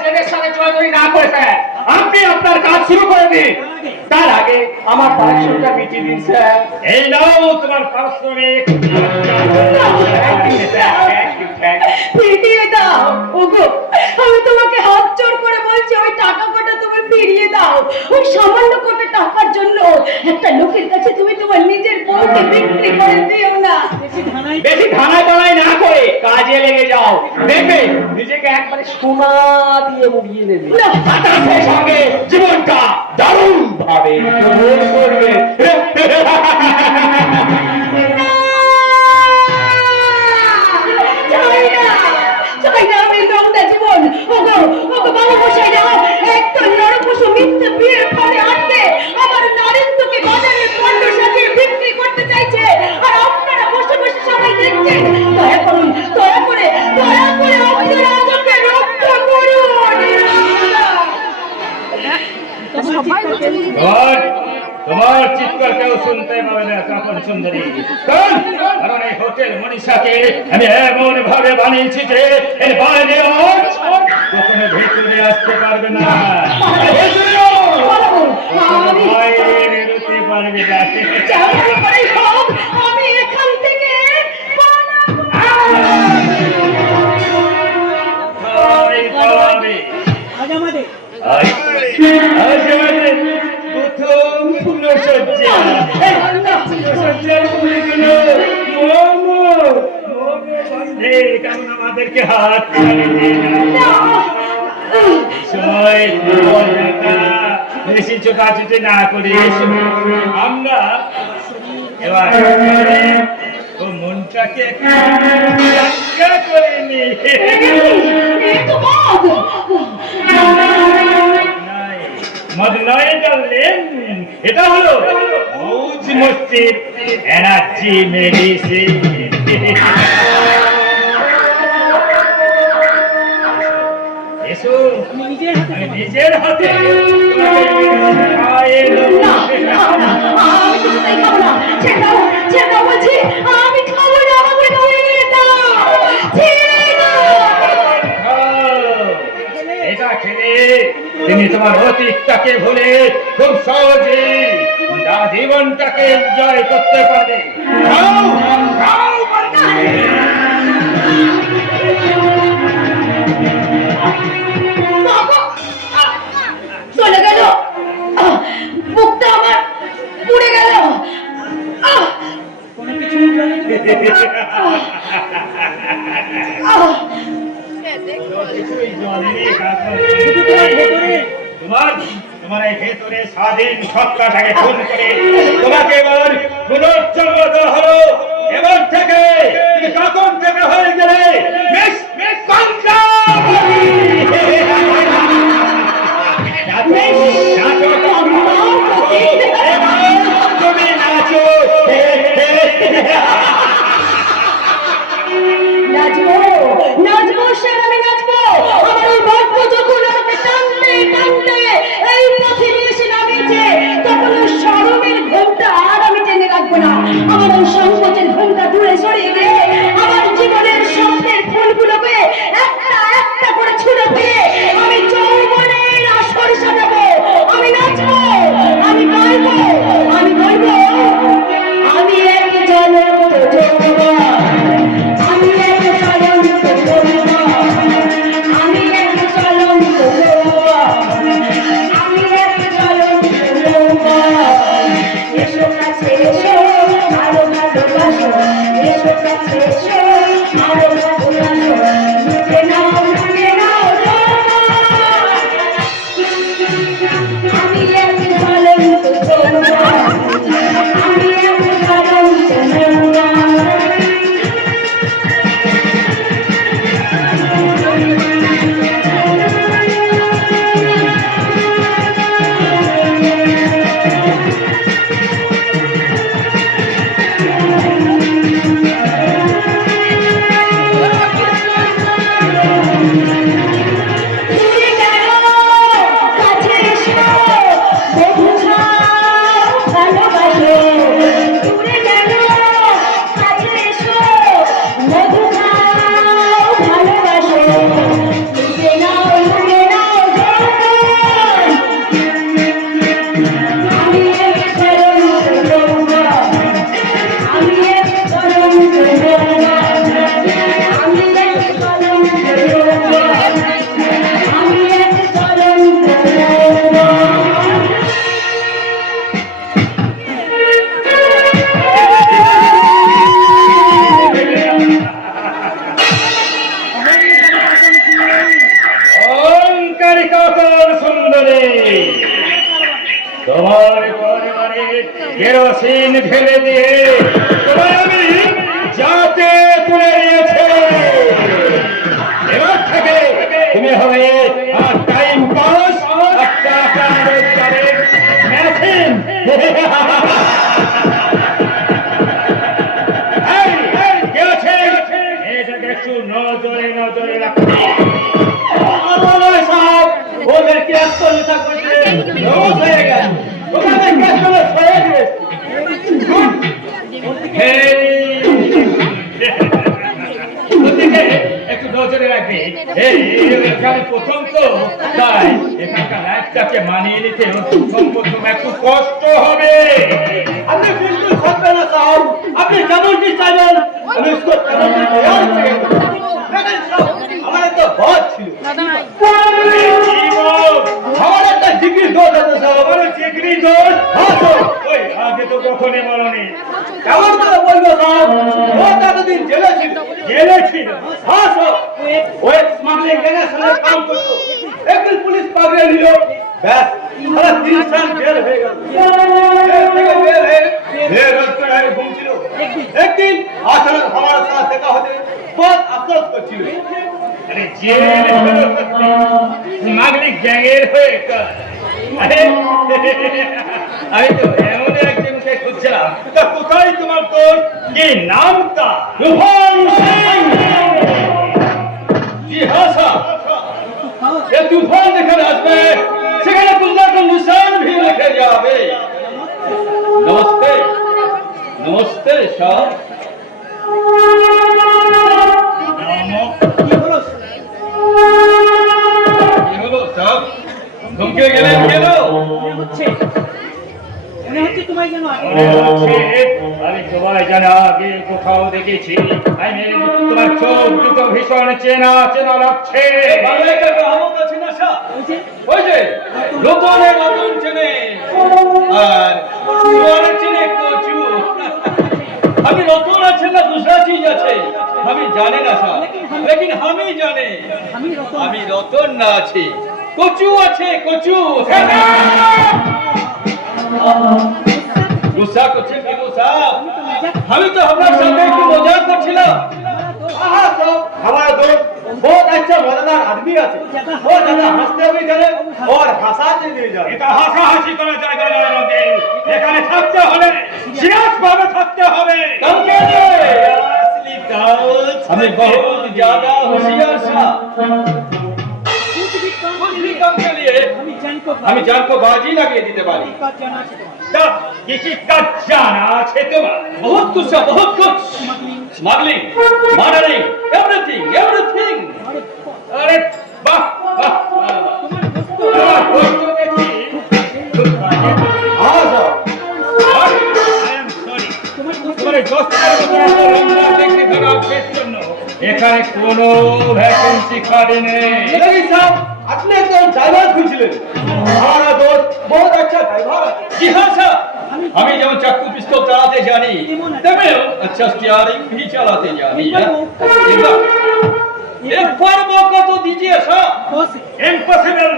জেদের সাথে জোরাজুরি না করে স্যার আপনি আপনার কাজ শুরু করে দিন। তার আগে আমার পারিশ্রমিকটা মিটিয়ে দিন স্যার। এই নাও তোমার পারিশ্রমিক। ফিরিয়ে দাও। ওগো, আমি তোমাকে হাত জোড় করে বলছি ওই টাকা কটা তুমি ফিরিয়ে দাও। ওই সামান্য কটা টাকার জন্য একটা লোকের কাছে তুমি তোমার নিজের বউকে বিক্রি করে দিও না। বেশি ধানায় বানায় না করে কাজে লেগে যাও, দেখবে নিজেকে একবারে সোনা দিয়ে মুড়িয়ে নেবে। না। আর সেই সঙ্গে জীবনটা দারুণ ভাবে উপভোগ করবে। চাই না আমি নোংরা জীবন। ওগো, ওগো বাবা মশাই না, একটা নরপশু মিথ্যে বিয়ের ফলে আটকে আমার নারীত্বকে বাজারে পণ্য সাজিয়ে বিক্রি করতে চাইছে। আর আপনারা বসে বসে সবাই দেখছেন। দয়া করুন, দয়া করে আপনারা আমাকে রক্ষা করুন। আর তোমার চিৎকার কেউ শুনতে পাবে না কাপড় সুন্দরী। কারণ এই হোটেল মনীষাকে আমি এমন ভাবে বানিয়েছি যে এর বাইরে আর কখনো ভেতরে আসতে পারবে না। আমি বাইরে বেরোতে পারবে না। যেমন করে হোক, আমি এখান থেকে পালাবো। তাই পালাবে। আজ আমাদের প্রথম ফুলসজ্জা। ফুলসজ্জার ফুলগুলো কেমন আমাদেরকে হাত চালিয়ে বেশি চোখাচুটি না করে আমরা এবার ও মনটাকে একটু চাঙ্গা করে নি। মদ নয় ডার্লিং, এটা হলো মৌজ মসজিদ এনার্জি মেডিসিন। এসো, আমি নিজের হাতে খাইয়ে দেবো। আমি কিছুতেই খাবো না। ছেড়ে দাও বলছি, আমি খাবো না। আমাকে ছেড়ে দাও, ছেড়ে দাও। এটা খেলে তুমি তোমার অতীতটাকে ভুলে খুব সহজেই জীবনটাকে এনজয় করতে পারবে। চলে গেল, মুখটা আমার পুড়ে গেল। তোমার এই ভেতরে স্বাধীন সত্তাটাকে খুন করে তোমাকে এবার পুনর্জন্ম দেওয়া হলো। এবার থেকে তুমি কখন থেকে হয়ে গেলে মিস কংসা। তুমি নাচো। নাচবো, নাচবো স্যার, আমি নাচবো। আমার ওই ভাগ্য যখন আমাকে টানতে টানতে এই পথে নিয়ে এসে নামিয়েছে, তখন ওই শরমের ঘোমটা আর আমি টেনে রাখবো না। কেরোসিন ঢেলে দিয়ে তোমায় আমি যাতে তুলে নিয়েছে। এবার থেকে তুমি হবে আর টাইম পাস আর টাকা রোজগারের মেশিন। কে আছে? এটাকে একটু নজরে নজরে রাখবে। ওদেরকে এত নেশা করছে রোজ হয়ে গেছে, ওখানে ক্যাশগুলো ছড়িয়ে দিয়েছে। ওদিকে একটু নজরে রাখবে। এখানে প্রথম তো, তাই এখানকার লাইফটাকে মানিয়ে নিতে প্রথম একটু কষ্ট হবে। আপনি বিলকুল থাকবেন না সাহেব, আপনি যেমনটি চাইবেন আমি उसको তেমনটি তৈরি থেকে দেখেন সাহেব, আমার একটা বস ছিল, আমার একটা ডিগ্রি দোষ আছে সাহেব। আমার ডিগ্রি দোষ? হ্যাঁ স্যার। ওই আগে তো কখনই বলনি। কেমন করে বলবো সাহেব, ও এতদিন জেলে ছিল। জেলে ছিল? হ্যাঁ স্যার, ও এক স্মাগলিং গ্যাংয়ের সঙ্গে কাম করতো, একদিন পুলিশ পাকড়ে নিল, ব্যাস সারা 30 সাল জেল হয়ে গেল। জেল থেকে বের হয়ে ढेर রাস্তায় আগে ঘুমছিল। একদিন আচানক আমার সাথে দেখা হতে बहुत আফসোস করছিল। আরে জেল হলো স্মাগলিং গ্যাংয়ের হয়ে কাজ। আরে আমি তো এমন একজনকে খুঁজছিলাম। তা কোথায় তোমার দোষ? কি নামটা? তুফান সিং। জি हाँ साहब, ये तूफान लेकर আসবে, সেখানে तुझला को निशान भी लेके যাবে। नमस्ते नमस्ते साहब। কি হলো সাহেব, ধমকে গেলেন কেন? মনে হচ্ছে তোমায় যেন মনে হচ্ছে আমি তোমায় জানা আগে কোথাও দেখেছি। তোমার চোখ দুটো ভীষণ চেনা চেনা লাগছে। বাংলায় কাকে আমক আছে না সাহেব? ওই যে লোকনে নতুন চেনে আর পুরানে চেনে কচু। আমি নতুন আছে না दूसरा चीज আছে আমি জানি না সাহেব, लेकिन আমি জানি আমি রতন না আছি, কচু আছে কচু। গুসা করছেন কেন সাহেব? আমি তো আপনার সাথে একটু মজাক করছিলাম। हाँ साहब, हमारा दोस्त बहुत अच्छा मजेदार आदमी আছে, वो ज्यादा हंसते भी जाने और हंसाते भी जाने। এটা হাসাহাসি করার জায়গা নয় রঞ্জিত। এখানে থাকতে হলে সিরিয়াস ভাবে থাকতে হবে। कम कहते असली दाऊद हमें बहुत ज्यादा होशियार साहब। कुछ भी काम के लिए আমি জান को बाजी লাগিয়ে দিতে পারি। তা কি কি কাজ জানা আছে তোমার? बहुत कुछ है, बहुत कुछ। Smuggling, murdering, everything everything. আরে বাহ বাহ বাহ। তোমার কষ্ট দেখি খুব বাজে। हाँ साहब, I am sorry। তোমার এই দোস্তের মতো এত লম্বা দেখতে খারাপ এর জন্য এখানে কোনো ভ্যাকেন্সি খালি নেই। लेकिन साहब আপনি একজন ড্রাইভার খুঁজছিলেন, हमारा दोस्त बहुत अच्छा ड्राइवर है। जी हाँ साहब, আমি যেমন চাকু পিস্তল চালাতে জানি তেমনিও अच्छा स्टीयरिंग भी চালাতে জানি। एक बार मौका तो दीजिए साहब। ইম্পসিবল।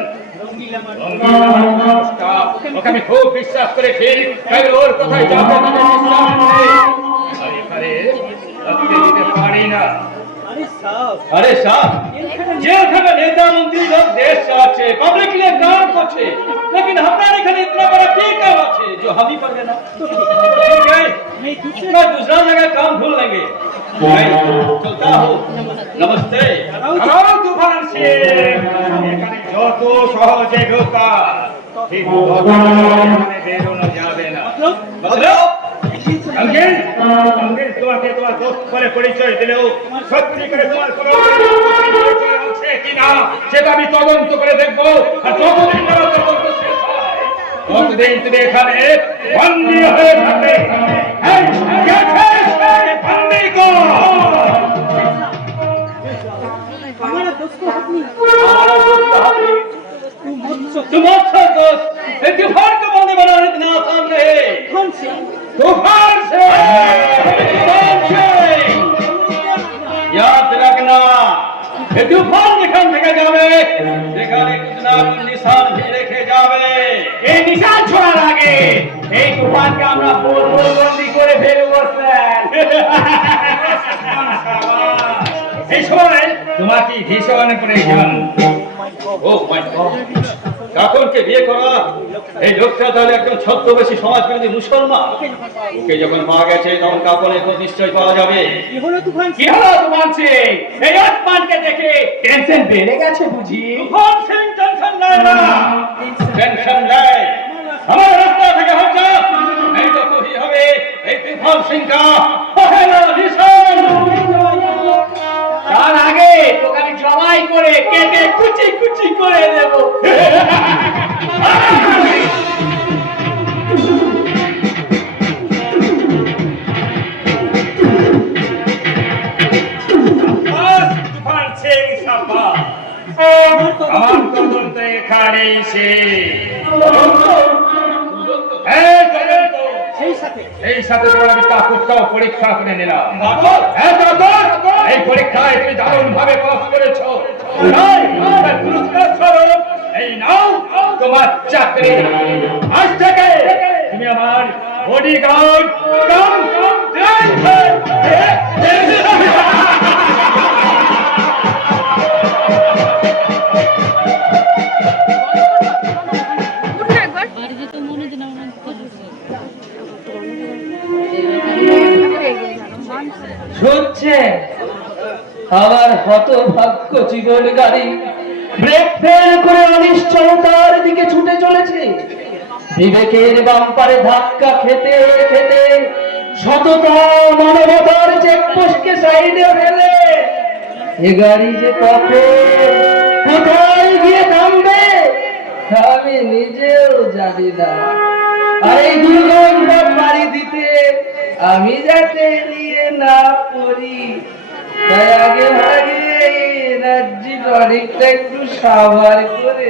ওকে আমি খুব বিশ্বাস করেছি, তাই ওর কথাই যাতে তাতে বিশ্বাস নেই। আর এখানে থাকতে দিতে পারি না। अरे साहब, जेल থেকে নেতা মন্ত্রী লোক দেশ চালাচ্ছে, পাবলিক लिए काम করছে, लेकिन हमारे এখানে इतना बड़ा কি काम আছে जो हम ही करবে না? ठीक है, मैं दूसरा जगह काम ढूंढ लेंगे। मैं चलता हूँ, नमस्ते। আর তুফান সিং, এখানে যত সহজে ঢোকা ঠিক তত এখানে বেরোনো যাবে না। मतलब আঙ্কেল আঙ্কেল তোমাকে তোমার দোস্ত বলে পরিচয় দিলেও সত্যি করে তোমার কোনো পরিচয় আছে কিনা সেটা আমি তদন্ত করে দেখবো। আর যতদিন না তদন্ত শেষ হয় ততদিন তুমি এখানে বন্দী হয়ে থাকবে। এই, কে আছিস? বন্দী কর। तुम अच्छा दोस्त, ये तूफान को बंदी बनाना इतना आसान नहीं। তুফান সিং। तूफान सिंह, याद रखना, ये तूफान যেখান থেকে যাবে সেখানে कुछ ना कुछ निशान भी রেখে যাবে। এই নিশান ছোড়ার আগে এই তুফানকে আমরা বন্দি করে ফেলবো স্যার। এই সময় তোমাকে ভীষণ প্রয়োজন। ও মাই গড, কাকনকে বিয়ে করা এই লোকটা তাহলে একজন ছদ্মবেশী সমাজবিরোধী মুসলমান। ওকে যখন পাওয়া গেছে তখন কাকনের খোঁজ নিশ্চয় পাওয়া যাবে। কি হলো তুফান সিং? এই আসমানকে দেখে টেনশন বেড়ে গেছে বুঝি? তুফান সিং টেনশন নেয় না, টেনশন নেই, আমার রাস্তা থেকে হচ্ছে এই তো কহি হবে এই তুফান সিংটা পহেলা নিশান। তার আগে তোকে আমি জবাই করে কেটে কুচি কুচি করে দেব। তুফান সিং সাব্বাস, আমার তদন্ত এখানে এই সাথে তোমার আমি কাকুরটাও পরীক্ষা করে নিলাম। এই পরীক্ষায় তুমি দারুণ ভাবে পাস করেছো। পুরস্কার স্বরূপ এই নাও তোমার চাকরি। আজ থেকে তুমি আমার বডিগার্ড কাম ড্রাইভার। শুনছে আমার হতভাগ্য জীবন গাড়ি ব্রেক ফেল করে অনিশ্চয়তার দিকে ছুটে চলেছে। বিবেকের বাম্পারে ধাক্কা খেতে খেতে সততা মানবতার চেকপোস্টকে সাইডে ফেলে এ গাড়ি যে কোথায় গিয়ে থামবে আমি নিজেও জানি না। আর এই দুর্গম পথ পাড়ি দিতে আমি যাতে নিয়ে না পড়ি তাই আগে ভাগে এনার্জি টনিকটা একটু সাভার করে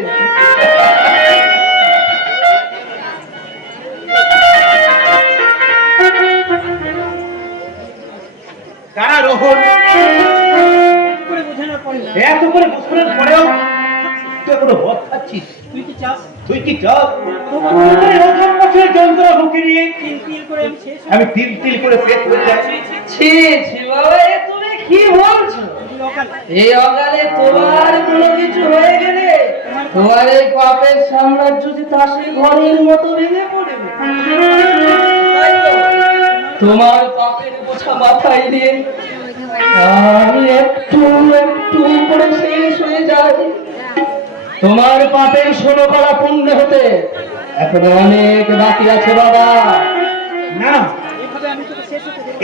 কারা রোহন এত করে বুঝানোর পরেও তুই এখনো মদ খাচ্ছিস? তুই কি চাস যন্ত্রণা বুকে নিয়ে আমি তিল তিল করে পেট হয়ে যাচ্ছি? ছি ছি বাবা, এ তুমি কি বলছো? এই অকালে তোমার কোনো কিছু হয়ে গেলে তোমার এই পাপের সাম্রাজ্য যে তাসে ঘরের মতো ভেঙে পড়বে। তাই তো তোমার পাপের বোঝা মাথায় দিয়ে আমি একটু একটু করে শেষ হয়ে যাই। তোমার পাপের 16 কলা পূর্ণ হতে এখনো অনেক বাকি আছে বাবা। না,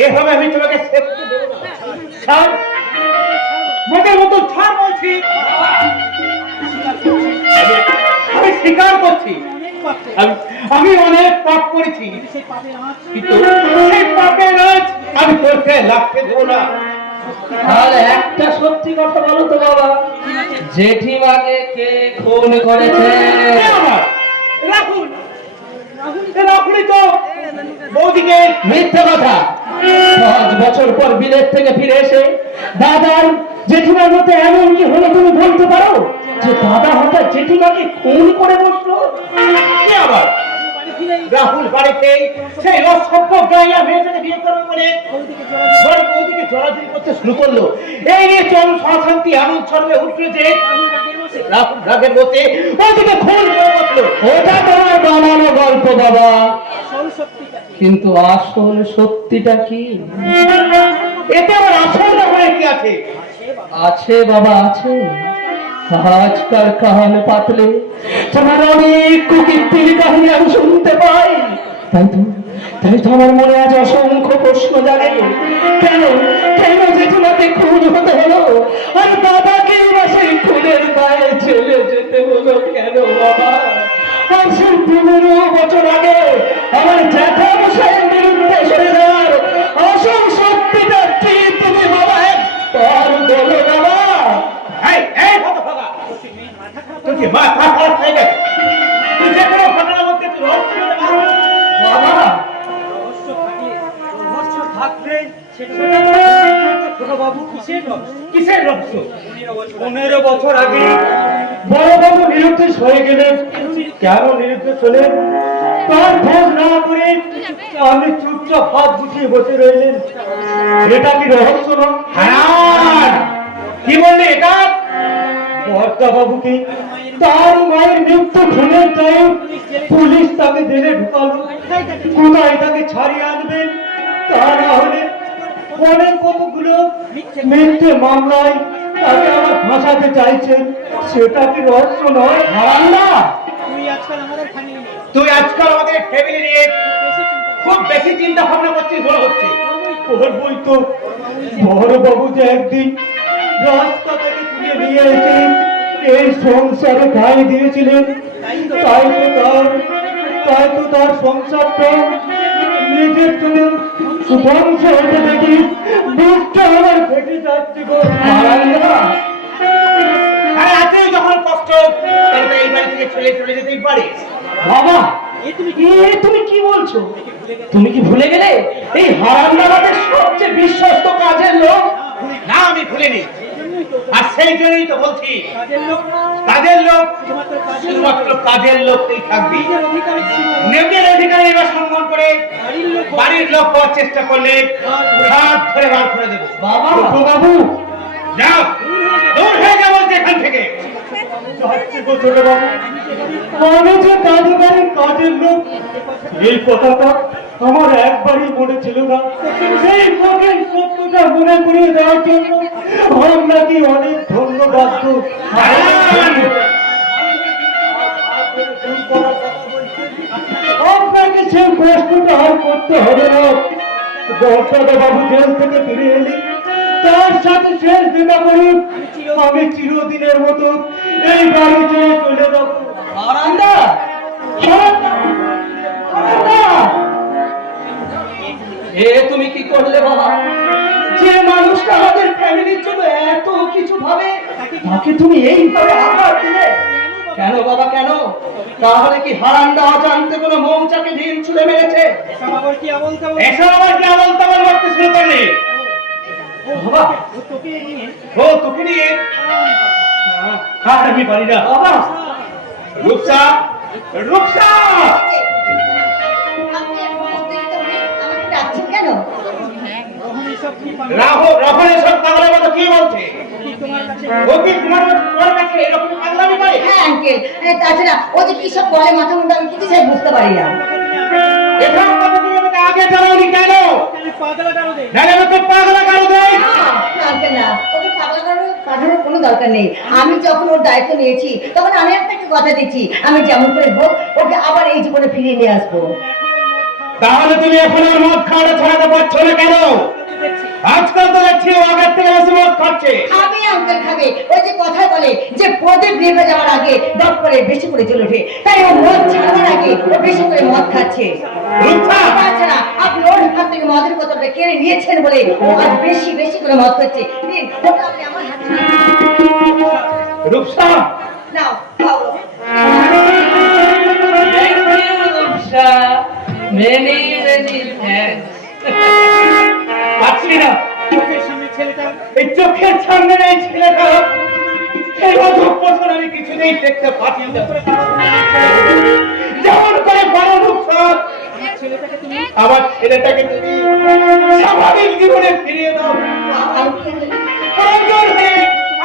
এভাবে আমি তোমাকে শেষ করতে দেব না। ছাড়, মোটের মতো ছাড় বলছি। আমি স্বীকার করছি আমি অনেক পাপ করেছি, কিন্তু সেই পাপের আজ আমি তোকে লাগতে দেব না। আর একটা সত্যি কথা বলো তো বাবা, জেঠিমাকে কে খুন করেছে? রাহুল, রাহুলই তো বৌদিকে। মিথ্যা কথা। 5 বছর পর বিলেত থেকে ফিরে এসে দাদার জেঠিমার মধ্যে এমন কি হলো তুমি বলতে পারো যে দাদা হঠাৎ জেঠিমাকে খুন করে বসলো? কি আবার রাহুল বাড়িতে সেই অসভ্য গাইয়া মেয়েটাকে বিয়ে করবে বলে বৌদিকে জড়াজড়ি করতে শুরু করলো। এই নিয়ে চরম অশান্তি এমন ছড়বে উঠলো যে রাহুল রাগের মধ্যে বৌদিকে খুন করে বসলো। ওটা তোমার বানানো গল্প বাবা, কিন্তু আসল সত্যিটা কি? এতে আবার আসল হয়ে কি আছে? আছে বাবা, আছে। আজকাল কান পাতলে তোমার অনেক কুকীর্তির কাহিনী আমি শুনতে পাই। তাই তো আমার মনে আজ অসংখ্য প্রশ্ন জাগে। কেন কেন জেঠুমাকে খুন হতে হলো, আর দাদাকে সেই খুনের দায়ে ছেড়ে যেতে হলো কেন বাবা? আর সেই 15 বছর আগে আমার জ্যাঠামশাইয়ের বিরুদ্ধে সরে যাওয়ার আসল সত্যিটা কি তুমি বাবা একবার বলো বাবা। এই হতভাগা, তুই কি মাথা খারাপ হয়ে গেছে? তুই যে কোনো ঘটনার মধ্যে তুই রহস্য করে বাবা কিসের রহস্য? 15 বছর আগে বড়বাবু নিরুদ্দেশ হয়ে গেলেন। কেন নিরুদ্দেশ হলেন তার খোঁজ না করে আমি চুপচাপ হাত গুছিয়ে বসে রইলেন, এটা কি রহস্য না? হারান! কি বললি এটা? বর্দা বাবুকে তার মায়ের মৃত্যু খুনের দায়ে পুলিশ তাকে জেলে ঢুকালো। কোথায় তাকে ছাড়িয়ে আনবেন? তা না হলে অনেক কতগুলো মিথ্যে মামলায় তাকে আমার ফাঁসাতে চাইছেন, সেটা কি রহস্য নয়? হারান না, তুই আজকাল আমাদের ফ্যামিলি নিয়ে খুব বেশি চিন্তা ভাবনা করছিস বলে হচ্ছে। করবই তো। বড় বাবু যে একদিন রাস্তা থেকে তুলে নিয়ে এসে এই সংসারে খাই দিয়েছিলেন, তাই তো তার সংসারটা নিজের জন্য ধ্বংস হতে দেখি বুকটা আমার ফেটে যাচ্ছে গো। হারান না, আরে এতই যখন কষ্ট, তাহলে তো এই বাড়ি থেকে ছেড়ে চলে যেতেই পারিস। বাবা, তুমি কি বলছো? তুমি কি ভুলে গেলে এই হারান আমাদের সবচেয়ে বিশ্বস্ত কাজের লোক? না, আমি ভুলিনি। আর সেই জন্যই তো বলছি, কাজের লোক শুধুমাত্র কাজের লোকই থাকবি। নিজের অধিকারী এবার সম্মান করে বাড়ির লোক হওয়ার চেষ্টা করলে হাত ধরে বার করে দেবো। বাবা, বাবু যাও, দূর হয়ে যাবো এখান থেকে। যাচ্ছে গো ছোট বাবু, আমি যে দাদু বাড়ির কাজের লোক, এই কথাটা আমার একবারই মনে ছিল না। সেই কঠিন সত্যটা মনে করিয়ে দেওয়ার জন্য আপনাকে অনেক ধন্যবাদ। আপনাকে সেই প্রশ্নটা আর করতে হবে না। বর্দা বাবু জেল থেকে ফিরে এলে তার সাথে শেষ দেখা করি আমি চিরদিনের মতো এই বাড়ি ছেড়ে চলে যাব। হারান্দা, এ তুমি কি করলে বাবা? যে মানুষটা আমাদের ফ্যামিলির জন্য এত কিছু ভাবে, তাকে তুমি এইভাবে আঘাত দিলে কেন বাবা, কেন? তাহলে কি হারান্দা অজান্তে কোনো মৌচাকে ঢিল ছুঁড়ে মেরেছে? এসব আবার কি আবল তাবল করতে শুরু করলি? বাবা, ও তোকে নিয়ে? আর আমি পারি না। বাবা, রূপসা, রূপসা! আপনি এখন উত্তেজিত হয়ে আমাকে ডাকছেন কেন? রাহুল এসব পাগলের মতো কি বলছে? ও কি তোমার কাছে এরকম পাগলামি করে? হ্যাঁ আঙ্কেল, তাছাড়া ও যে কি সব বলে মাথা মুন্ডা আমি কিছু চাই বুঝতে পারি না। এসব কথা তুমি আমাকে আগে জানাওনি কেন? নাহলে আমি তো পাগলা কারো দেই। না আঙ্কেল না, ওকে পাগলা পাঠানোর কোনো দরকার নেই। আমি যখন ওর দায়িত্ব নিয়েছি তখন আমি আপনাকে কথা দিচ্ছি, আমি যেমন করে হোক ওকে আবার এই জীবনে ফিরিয়ে নিয়ে আসবো। তাহলে তুমি এখন আর মদ খাওয়াটা ছড়াতে পারছো না কেন? আজকাল তো দেখছি ও আগের থেকে বেশি মদ খাচ্ছে। খাবে আঙ্কেল খাবে, ওই যে কথায় বলে যে প্রদীপ নিভে যাওয়ার আগে দপ করে বেশি করে জ্বলে ওঠে, তাই ও মদ ছাড়ার আগে ও বেশি করে মদ খাচ্ছে। রূপসা! তাছাড়া আপনি ওর হাত থেকে মদের বোতলটা কেড়ে নিয়েছেন বলে ও আর বেশি বেশি করে মদ খাচ্ছে। নিন, ওটা আপনি আমার হাতে দিন। রূপসা! নাও খাও। thank you, Rupsa. Many, many thanks. পাচ্ছি না, এই চোখের সামনে এই ছেলেটা এই অধঃপতন আমি কিছুতেই দেখতে পাচ্ছি না। যেমন করে বড় রূপসা, আমার ছেলেটাকে তুমি স্বাভাবিক জীবনে ফিরিয়ে দাও। প্রয়োজন হলে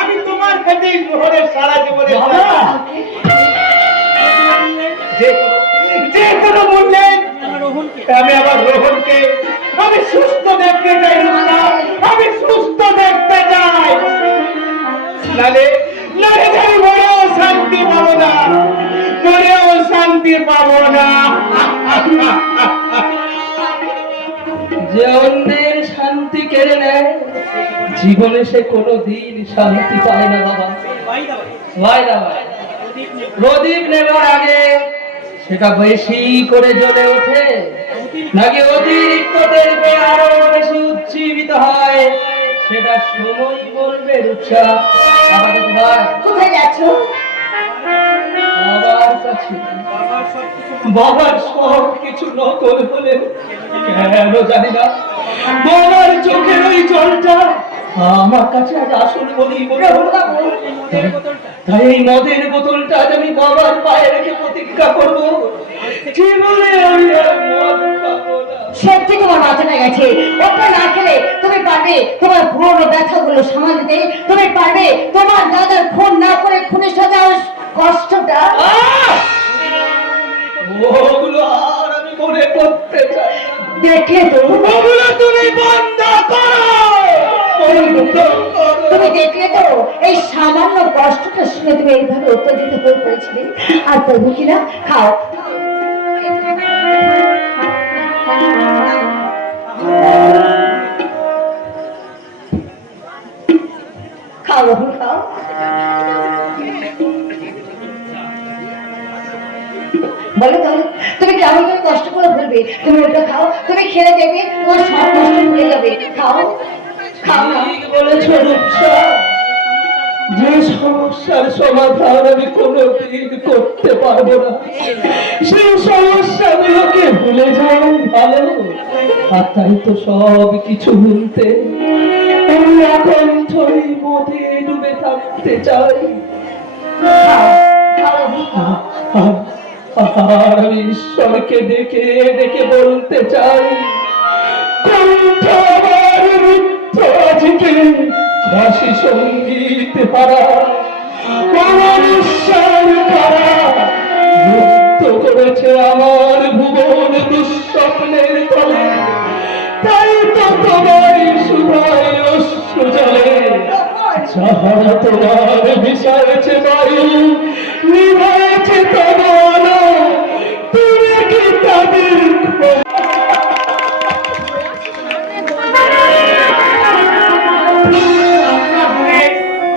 আমি তোমার কাছে মোহরের সারা জীবনে যে কোনো মূল্যে আমি আমার রোহনকে আমি সুস্থ দেখতে চাই না, আমি সুস্থ দেখতে চাই। নালে আমি বড় শান্তি পাবো না, মরেও শান্তি পাবো না। যে অন্যের শান্তি কেড়ে নেয় জীবনে সে কোনোদিন শান্তি পায় না বাবা। ভাই না ভাই, প্রদীপ নেবার আগে সেটা বেশি করে জ্বলে ওঠে নাকি অতিরিক্ত তেল পেয়ে আরো বেশি উজ্জীবিত হয়, সেটা সময় বলবে। রূপসা, আপাতত ভাই কোথায় যাচ্ছ? বাবার কাছে। বাবার সব কিছু নকল হলে কেন জানি না বাবার চোখের ওই জলটা আমার কাছে আজ আসল বলেই মনে হলো। তাই এই মদের বোতলটা আজ আমি বাবার পায়ে রেখে প্রতিজ্ঞা করবো জীবনে আমি আর মদ খাবো না। সত্যি তোমার মাথাটা গেছে। ওটা না খেলে তুমি পারবে তোমার পুরনো ব্যথাগুলো সামাল দিতে? তুমি পারবে তোমার দাদার খুন না করে খুনের সাজা কষ্টটা? ওগুলো আর আমি মনে করতে চাই না। দেখলে তো, ওগুলো তুমি বন্ধ করো। তুমি দেখলে তো এই সামান্য কষ্টটা শুনে তুমি এইভাবে উত্তেজিত হয়ে পড়েছিলে। আর তবু কিনা খাও। খাও বাবু, খাও। বলো তো, তুমি কেমন করে কষ্ট করে বলবে? তুমি ওটা খাও, তুমি খেলে দেবে, তোমার সব কষ্ট ভুলে যাবে। খাও, খাও না। ঠিক বলেছো রূপসা, যে সমস্যার সমাধান আমি কোনোদিন করতে পারবো না, সেই সমস্যাগুলোকে ভুলে যাও ভালো। আর তাই তো সব কিছু ভুলতে আমি এখন ছড়ি মধ্যে ডুবে থাকতে চাই। খাও, খাও বাবু। আর আমি ঈশ্বরকে ডেকে ডেকে বলতে চাই, কণ্ঠ আমার রুদ্ধ আজকে ভাসি সঙ্গীত হারা, আমার ঈশ্বর কারা মুক্ত করেছে আমার ভুবন দুঃস্বপ্নের তলে। তাই তো তোমায় শুধাই অশ্রু জলে, যাহারা তোমার বিষয়েছে বায়ু, নিভাইছে তোমার আলো, তুমি কি তাদের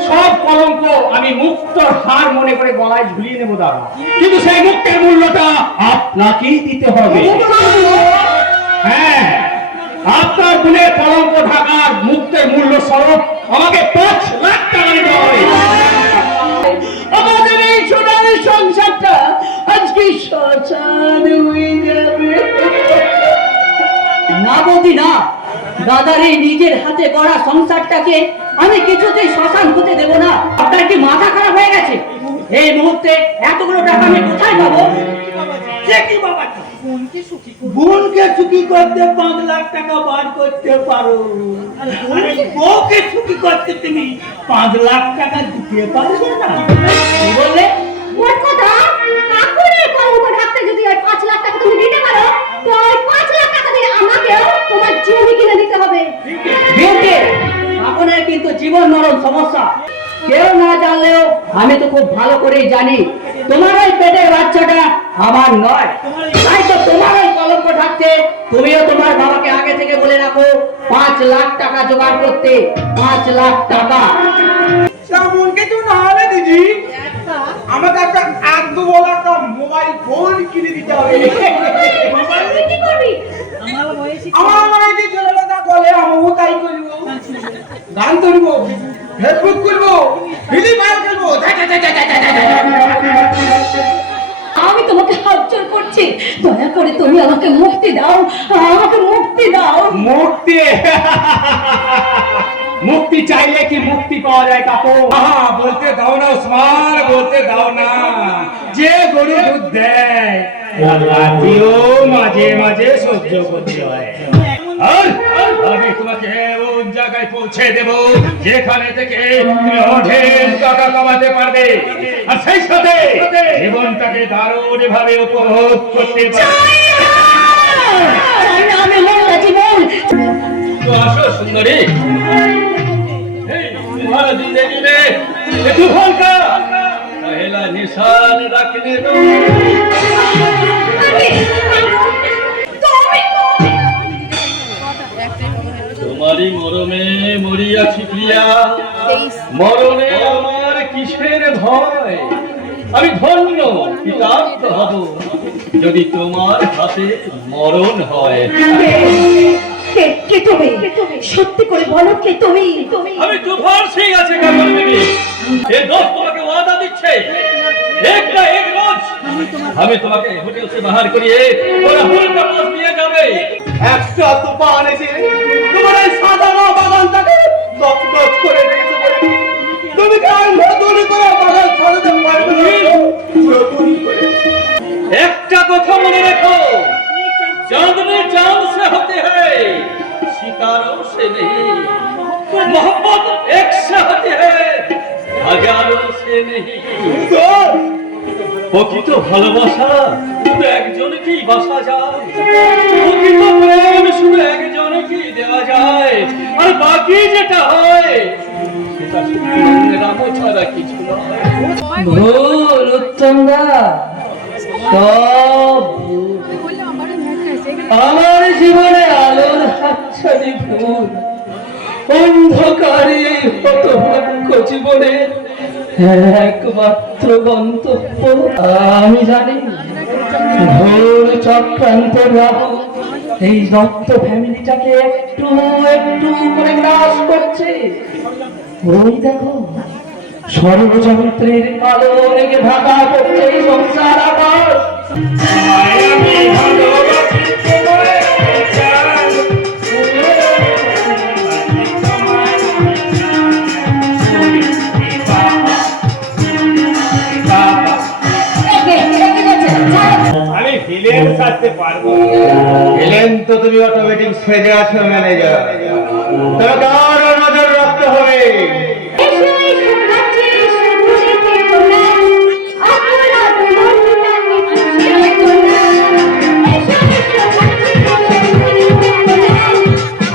সব কলঙ্ক আমি মুক্তর হার মনে করে গলায় ঝুলিয়ে নেবো দাদা, কিন্তু সেই মুক্তের মূল্যটা আপনাকেই দিতে হবে। হ্যাঁ, আপনার গুণে কলঙ্ক ঢাকার মুক্তের মূল্য স্বরূপ আমাকে 5 লাখ টাকা দিতে হবে। আমাদের এই সোনালী সংসারটা আজকে শ্মশান হয়ে যাবে। না বৌদি না, দাদার এই নিজের হাতে গড়া সংসারটাকে আমি কিছুতেই শ্মশান হতে দেব না। আপনার কি মাথা খারাপ হয়ে গেছে? এই মুহূর্তে এতগুলো টাকা আমি কোথায় পাবো? বোনকে সুখী করতে 5 লাখ টাকা বার করতে পারো, আর বউকে সুখী করতে তুমি 5 লাখ টাকা দিতে পারবে না। কি বললে? মোট কথা, কাকুরের কলঙ্ক ঢাকতে যদি ওই 5 লাখ টাকা তুমি দিতে পারো, তো ওই 5 লাখ টাকা দিয়ে আমাকেও তোমার জমি কিনে দিতে হবে। বিউটি, আপনার কিন্তু জীবন মরণ সমস্যা। কেউ না জানলেও আমি তো খুব ভালো করেই জানি তোমার ওই পেটের বাচ্চাটা আমার নয়। তাই তো তোমার ওই কলঙ্ক ঢাকতে তুমিও তোমার বাবাকে আগে থেকে বলে রাখো 5 লাখ টাকা জোগাড় করতে। 5 লাখ টাকা। তেমন কিছু না হলে দিদি আমাকে একটা 1-2 বলা একটা মোবাইল ফোন কিনে দিতে হবে। তুই কি করবি? আমার বাড়িতে ছেলেরা যা বলে আমিও তাই করবো। গান ধরবো, ফেসবুক করবো, ফিল্ম খেলবো। আমি তোমাকে হাত জোর করছি, দয়া করে তুমি আমাকে মুক্তি দাও, আমাকে মুক্তি দাও। মুক্তি মুক্তি চাইলে কি মুক্তি পাওয়া যায় কাকু? বলতে দাও না ওসমান, বলতে দাও না। যে গরু দুধ দেয় রাতিও মাঝে মাঝে সহ্য করতে হয়। আর আমি তোমাকে এমন জায়গায় পৌঁছে দেব যেখানে থেকে তুমি অঢেল টাকা কামাতে পারবে, আর সেই সাথে জীবনটাকে দারুণ ভাবে উপভোগ করতে পারবে। আমি মরলা জীবন। তো আসো সুন্দরী, तुम्हारा जिंदगी में ये तूफान का पहला निशान रखने दो। তোমারই মরমে মরিয়াছি প্রিয়া, মরণে আমার কিসের ভয়? আমি ধন্য কৃতার্থ হব যদি তোমার হাতে মরণ হয়। কে তুমি? সত্যি করে বলো, কে তুমি? আমি তুফান সিং আছে কাকর বিবি। এই দোস্ত তোমাকে ওয়াদা দিচ্ছে, এক না এক রোজ আমি তোমাকে হোটেল से बाहर করিয়ে ওরা হোটেলটা পাস নিয়ে যাবে। একটা তুফান এসে তোমার এই সাজানো বাগানটাকে দপদপ করে দিয়েছে বলে তুমি কাল নতুন করে বাগান সাজাতে পারবে না। নতুন করে একটা কথা মনে রেখো, चांद में चांद से होते हैं, शिकारों से नहीं। मोहब्बत एक से होते हैं, हजारों से नहीं। প্রকৃত ভালোবাসা শুধু একজনকেই বাসা যায়, প্রকৃত প্রেম শুধু একজনকেই দেওয়া যায়, আর বাকি যেটা হয় সেটা শুধু নামও ছাড়া কিছু নয়। ভুল উত্তম দা, সব ভুল। আমার জীবনে আলোর হাতছানি ভুল, অন্ধকারে হতভাগ্য জীবনের একমাত্র গন্তব্য। আমি জানি ভোর চক্রান্ত রাহু এই দত্ত ফ্যামিলিটাকে একটু একটু করে গ্রাস করছে। ওই দেখো ষড়যন্ত্রের কালো রেগে ঢাকা করছে এই সংসার আকাশ। আমি ভালোবাসি তোমায় চাই, আমি ভিলেন সাজতে পারবো। ভিলেন তো তুমি অটোমেটিক সেজে আছো ম্যানেজার, তোমাকে আরো নজর রাখতে হবে। এসো এসো নাচে সুরে কোনা অপরাধ মনটাকে খুশি কোনা। এসো এসো নাচে সুরে কোনা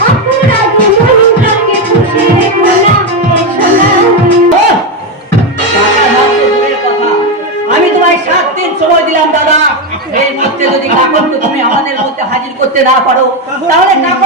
অপরাধ মনটাকে খুশি কোনা। এসো না আমি তোমায় 7 দিন সময় দিলাম দাদা, এর মধ্যে যদি কাকনকে তুমি আমাদের মধ্যে হাজির করতে না পারো তাহলে কাকন